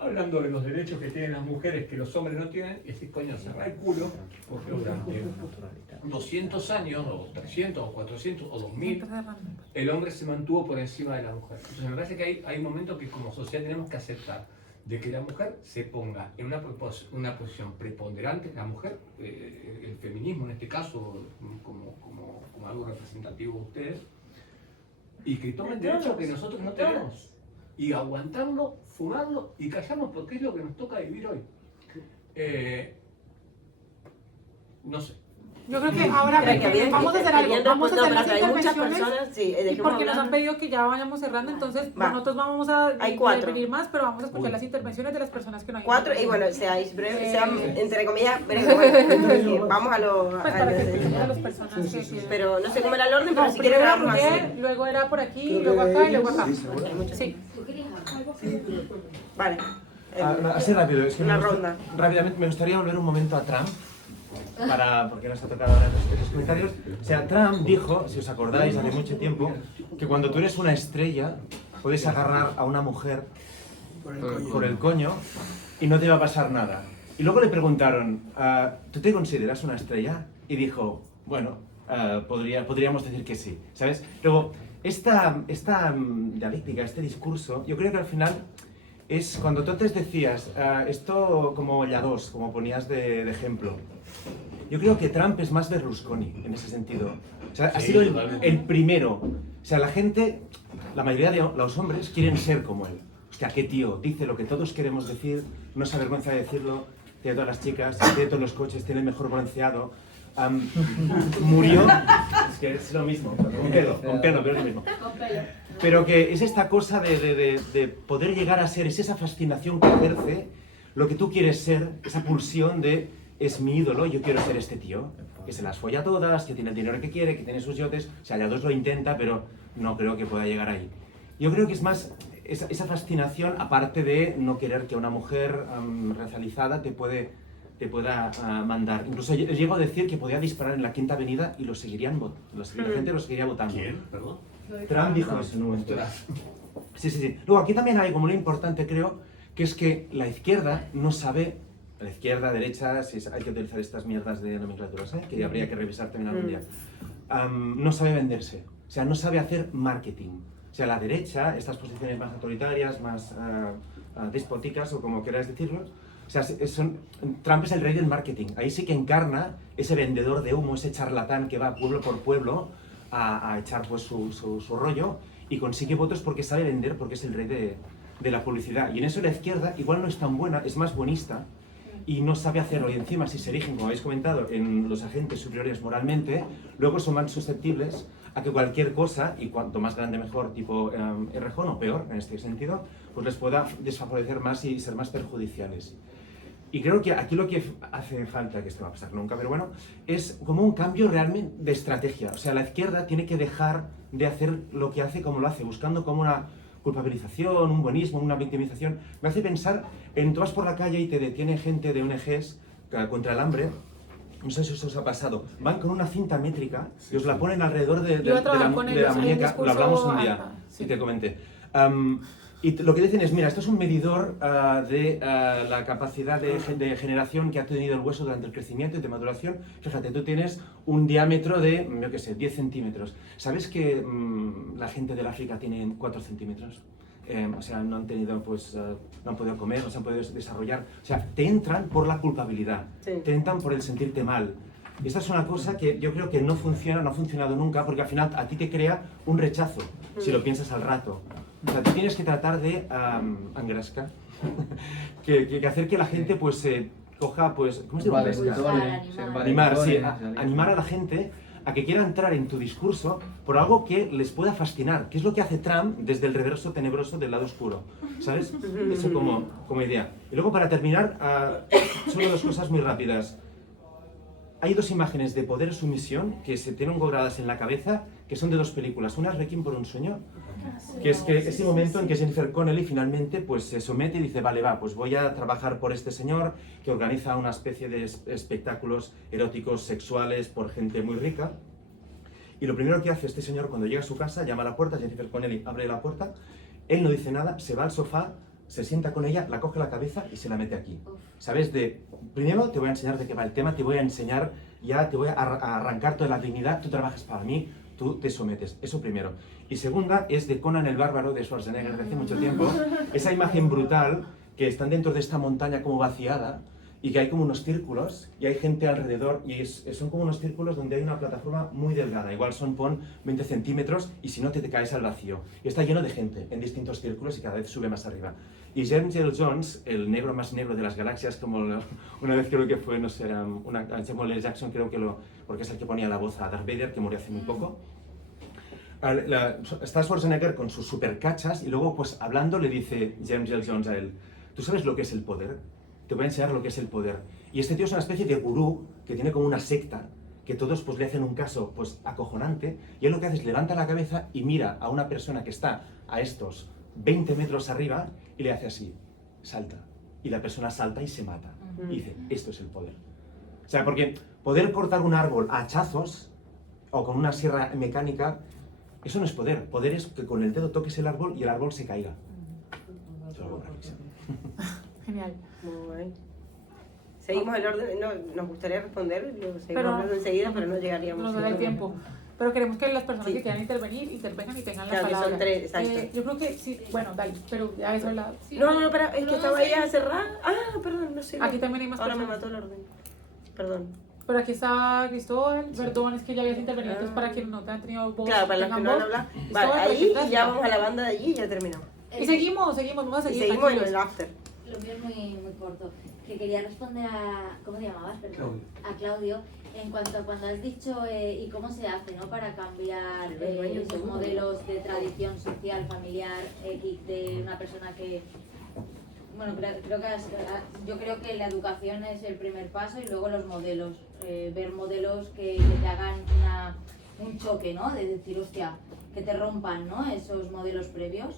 hablando de los derechos que tienen las mujeres que los hombres no tienen y decís, coño, cerrá el culo porque durante 200 años o 300 o 400 o 2000 el hombre se mantuvo por encima de la mujer. Entonces me parece que hay momentos que como sociedad tenemos que aceptar de que la mujer se ponga en una posición preponderante, la mujer, el feminismo en este caso, como algo representativo de ustedes, y que tomen derechos que nosotros no tenemos, y aguantarlo, fumarlo y callarnos porque es lo que nos toca vivir hoy. No sé. Yo creo que ahora vamos a hacer algo, vamos a hacer las intervenciones y porque nos han pedido que ya vayamos cerrando, entonces nosotros vamos a intervenir más, pero vamos a escuchar las intervenciones de las personas que no hay. 4, y bueno, seáis breves, sean entre comillas breves, vamos a los... Pues para que escuchen a las personas que... Pero no sé cómo era el orden, pero No, si quieres primero vamos era así. Roger, luego era por aquí, luego acá y luego acá. Sí. Vale. Así rápido, es que Una ronda. rápidamente me gustaría volver un momento a Trump, porque nos ha tocado ahora en los comentarios. O sea, Trump dijo, si os acordáis, hace mucho tiempo, que cuando tú eres una estrella, puedes agarrar a una mujer por el coño y no te va a pasar nada. Y luego le preguntaron, ¿tú te consideras una estrella? Y dijo, bueno, podríamos decir que sí, ¿sabes? Luego, esta dialéctica, este discurso, yo creo que al final es cuando tú antes decías, esto como Lladós, como ponías de ejemplo. Yo creo que Trump es más Berlusconi en ese sentido. O sea, ha sido el primero. O sea, la gente, la mayoría de los hombres quieren ser como él. Hostia, qué tío, dice lo que todos queremos decir, no se avergüenza de decirlo, tiene todas las chicas, tiene todos los coches, tiene el mejor bronceado. Murió, es que es lo mismo, con pelo, pero es lo mismo. Pero que es esta cosa de poder llegar a ser, es esa fascinación que ejerce lo que tú quieres ser, esa pulsión de es mi ídolo, yo quiero ser este tío, que se las folla todas, que tiene el dinero que quiere, que tiene sus yotes, o sea, Lladós lo intenta, pero no creo que pueda llegar ahí. Yo creo que es más esa fascinación, aparte de no querer que una mujer racializada te pueda mandar. Incluso llego a decir que podía disparar en la Quinta Avenida y la gente lo seguiría votando. ¿Quién? Perdón. Trump dijo eso en un momento. Sí. Luego, aquí también hay como lo importante, creo, que es que la izquierda no sabe, la izquierda, derecha, si hay que utilizar estas mierdas de nomenclaturas, que habría que revisar también algún día, no sabe venderse, o sea, no sabe hacer marketing. O sea, la derecha, estas posiciones más autoritarias, más despóticas, o como queráis decirlo, o sea, Trump es el rey del marketing. Ahí sí que encarna ese vendedor de humo, ese charlatán que va pueblo por pueblo a echar pues su rollo y consigue votos porque sabe vender, porque es el rey de la publicidad. Y en eso la izquierda igual no es tan buena, es más buenista y no sabe hacerlo. Y encima, si se erigen, como habéis comentado, en los agentes superiores moralmente, luego son más susceptibles a que cualquier cosa, y cuanto más grande mejor, tipo Errejón o peor en este sentido, pues les pueda desfavorecer más y ser más perjudiciales. Y creo que aquí lo que hace falta, que esto no va a pasar nunca, pero bueno, es como un cambio realmente de estrategia. O sea, la izquierda tiene que dejar de hacer lo que hace como lo hace, buscando como una culpabilización, un buenismo, una victimización. Me hace pensar en, tú vas por la calle y te detiene gente de ONGs contra el hambre. No sé si eso os ha pasado. Van con una cinta métrica y os la ponen alrededor de la muñeca. Lo hablamos un día, y te comenté. Y lo que dicen es, mira, esto es un medidor de la capacidad de generación que ha tenido el hueso durante el crecimiento y de maduración. Fíjate, tú tienes un diámetro de, yo qué sé, 10 centímetros. ¿Sabes que la gente del África tiene 4 centímetros? O sea, no han tenido, pues, no han podido comer, no se han podido desarrollar. O sea, te entran por la culpabilidad, te entran por el sentirte mal. Y esta es una cosa que yo creo que no funciona, no ha funcionado nunca, porque al final a ti te crea un rechazo, si lo piensas al rato. O sea, tú tienes que tratar de engrascar, que hacer que la gente, pues, coja, pues, ¿cómo se llama? Animar, sí, animar a la gente a que quiera entrar en tu discurso por algo que les pueda fascinar, que es lo que hace Trump desde el reverso tenebroso del lado oscuro, ¿sabes? Eso como idea. Y luego, para terminar, solo dos cosas muy rápidas. Hay dos imágenes de poder y sumisión que se tienen grabadas en la cabeza, que son de dos películas. Una es Requiem por un sueño, que es que ese momento en que Jennifer Connelly finalmente pues, se somete y dice, vale, va, pues voy a trabajar por este señor que organiza una especie de espectáculos eróticos sexuales por gente muy rica. Y lo primero que hace este señor cuando llega a su casa, llama a la puerta, Jennifer Connelly abre la puerta, él no dice nada, se va al sofá, se sienta con ella, la coge la cabeza y se la mete aquí. ¿Sabes? Primero te voy a enseñar de qué va el tema, te voy a enseñar, ya te voy a arrancar toda la dignidad, tú trabajas para mí, tú te sometes. Eso primero. Y segunda es de Conan el Bárbaro, de Schwarzenegger, de hace mucho tiempo. Esa imagen brutal, que están dentro de esta montaña como vaciada, y que hay como unos círculos, y hay gente alrededor, y son como unos círculos donde hay una plataforma muy delgada, igual pon 20 centímetros, y si no te caes al vacío. Y está lleno de gente en distintos círculos y cada vez sube más arriba. Y James Earl Jones, el negro más negro de las galaxias, como una vez creo que fue, no sé, Samuel L. Jackson, creo que porque es el que ponía la voz a Darth Vader, que murió hace muy poco. Está Schwarzenegger con sus supercachas, y luego, pues hablando, le dice James Earl Jones a él, ¿tú sabes lo que es el poder? Te voy a enseñar lo que es el poder. Y este tío es una especie de gurú que tiene como una secta, que todos pues le hacen un caso pues acojonante, y él lo que hace es levanta la cabeza y mira a una persona que está a estos 20 metros arriba y le hace así, salta. Y la persona salta y se mata. Y dice, esto es el poder. O sea, porque poder cortar un árbol a hachazos o con una sierra mecánica, eso no es poder. Poder es que con el dedo toques el árbol y el árbol se caiga. todo revisión. Genial. Muy bien. Seguimos el orden, no, nos gustaría responder, seguimos Pero- hablando enseguida, pero no llegaríamos. No nos da el tiempo. Pero queremos que las personas Sí. que quieran intervenir, intervengan y tengan la Claro, que palabra. son tres, exacto. Yo creo que sí, bueno, dale, pero ya habéis hablado. No, pero es que estaba ahí a cerrar. Ah, perdón, no sé. Aquí también hay más Ahora me personas. mató el orden. Perdón. Pero aquí está Cristóbal, perdón, es que ya habías intervenido, entonces para quienes no te han tenido voz, Claro, para los que tengan no han voz. hablado. Cristóbal, Vale, ahí preséntate. y ya vamos a la banda de allí y ya terminamos. Y seguimos, vamos a Y seguir. seguimos en tranquilos. el after. Lo mío es muy corto. Que quería responder a... ¿Cómo te llamabas? Perdón. Claudio. A Claudio. En cuanto a cuando has dicho y cómo se hace, ¿no? Para cambiar esos modelos de tradición social, familiar, de una persona que... Bueno, creo que yo creo que la educación es el primer paso y luego los modelos. Ver modelos que te hagan un choque, ¿no? De decir, hostia, que te rompan, ¿no? Esos modelos previos.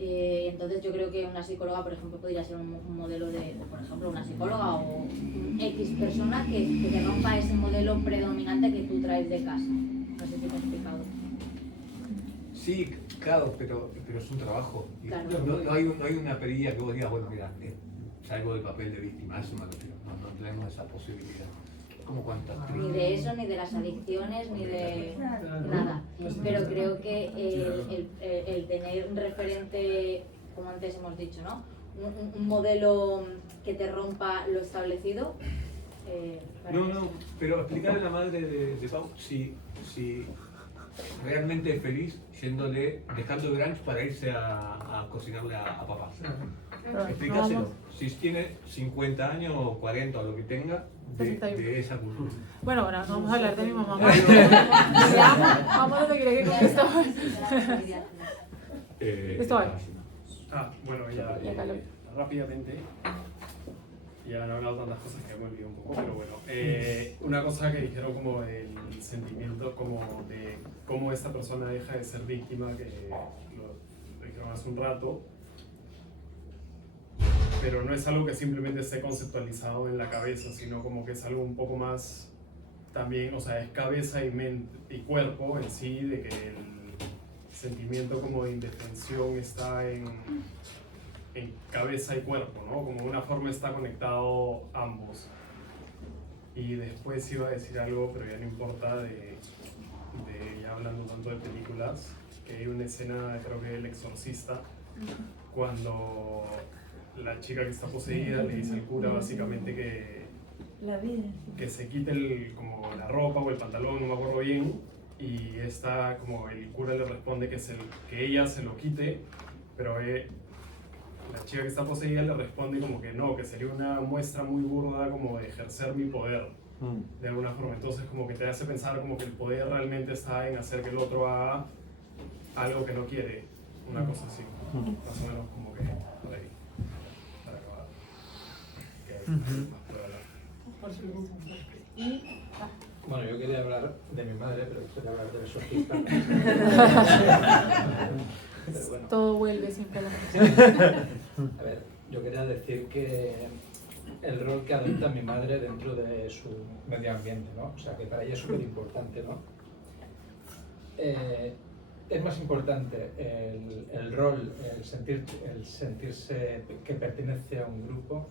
Entonces yo creo que una psicóloga, por ejemplo, podría ser un modelo de, por ejemplo, una psicóloga o X persona que te rompa ese modelo predominante que tú traes de casa. No sé si me he explicado. Sí, claro, pero es un trabajo. Y Claro. no hay una perilla que vos digas, bueno, mira, salgo del papel de víctima, eso me refiero. No tenemos esa posibilidad. Como cuántas. Ni de eso, ni de las adicciones, ni de nada. Pero creo que el tener un referente, como antes hemos dicho, ¿no? Un modelo que te rompa lo establecido. Para mí No, pero explicarle a la madre de Pau si realmente es feliz dejando el brunch para irse a cocinarle a papá. Explícaselo. Vamos. Si tiene 50 años o 40 o lo que tenga de esa cultura. Bueno, ahora no vamos a hablar de mi mamá. Ya, vamos a seguir aquí con Cristóbal. Cristóbal. Bueno, ya Ya, Carlos. rápidamente, ya han hablado tantas cosas que me olvidé un poco, pero bueno, una cosa que dijeron como el sentimiento como de cómo esta persona deja de ser víctima, que lo dijeron hace un rato, pero no es algo que simplemente esté conceptualizado en la cabeza, sino como que es algo un poco más también, o sea, es cabeza y mente y cuerpo en sí, de que el sentimiento como de indefensión está en cabeza y cuerpo, ¿no? Como de una forma está conectado ambos. Y después iba a decir algo, pero ya no importa, ya hablando tanto de películas, que hay una escena, creo que El Exorcista, cuando la chica que está poseída le dice al cura básicamente que se quite como la ropa o el pantalón, no me acuerdo bien, y como el cura le responde que ella se lo quite, pero la chica que está poseída le responde como que no, que sería una muestra muy burda como de ejercer mi poder de alguna forma. Entonces como que te hace pensar como que el poder realmente está en hacer que el otro haga algo que no quiere, una cosa así, más o menos como que por ahí, para acabar. Que hay más por hablar. Bueno, yo quería hablar de mi madre, pero quería hablar del exorcista. Pero bueno. Todo vuelve siempre a la misma. A ver, yo quería decir que el rol que adopta mi madre dentro de su medio ambiente, ¿no? O sea, que para ella es súper importante, ¿no? Es más importante el rol, el sentirse que pertenece a un grupo.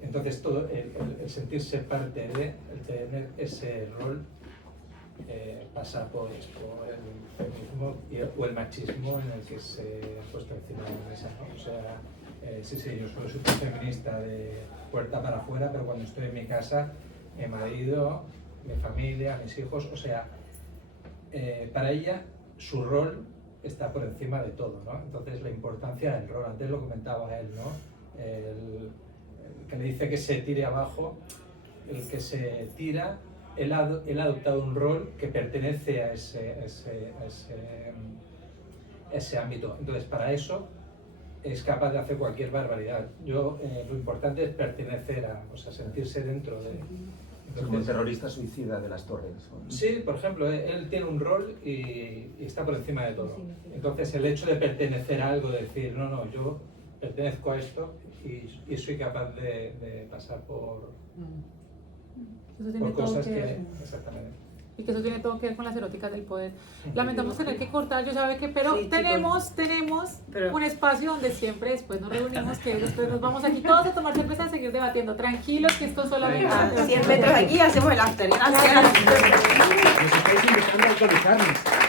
Entonces, todo el sentirse parte de, el tener ese rol, pasa por el feminismo o el machismo en el que se ha puesto encima de la mesa, ¿no? O sea, sí, yo soy súper feminista de puerta para afuera, pero cuando estoy en mi casa, mi marido, mi familia, mis hijos, o sea, para ella su rol está por encima de todo, ¿no? Entonces la importancia del rol, antes lo comentaba él, ¿no? El que le dice que se tire abajo, el que se tira, él ha adoptado un rol que pertenece a ese ámbito. Entonces, para eso es capaz de hacer cualquier barbaridad. Lo importante es pertenecer o sea, sentirse dentro de... Entonces, como un terrorista suicida de las torres. ¿No? Sí, por ejemplo, él tiene un rol y está por encima de todo. Entonces, el hecho de pertenecer a algo, de decir, no, yo pertenezco a esto y soy capaz de pasar por cosas que... Exactamente. y que eso tiene todo que ver con las eróticas del poder. Lamentamos tener que cortar, yo sabe que, pero Sí, tenemos un espacio donde siempre después nos reunimos, que después nos vamos aquí todos a tomar cerveza a seguir debatiendo. Tranquilos, que esto solamente... A 100 metros de aquí hacemos el after. Gracias. Nos estáis invitando a alcoholizarnos.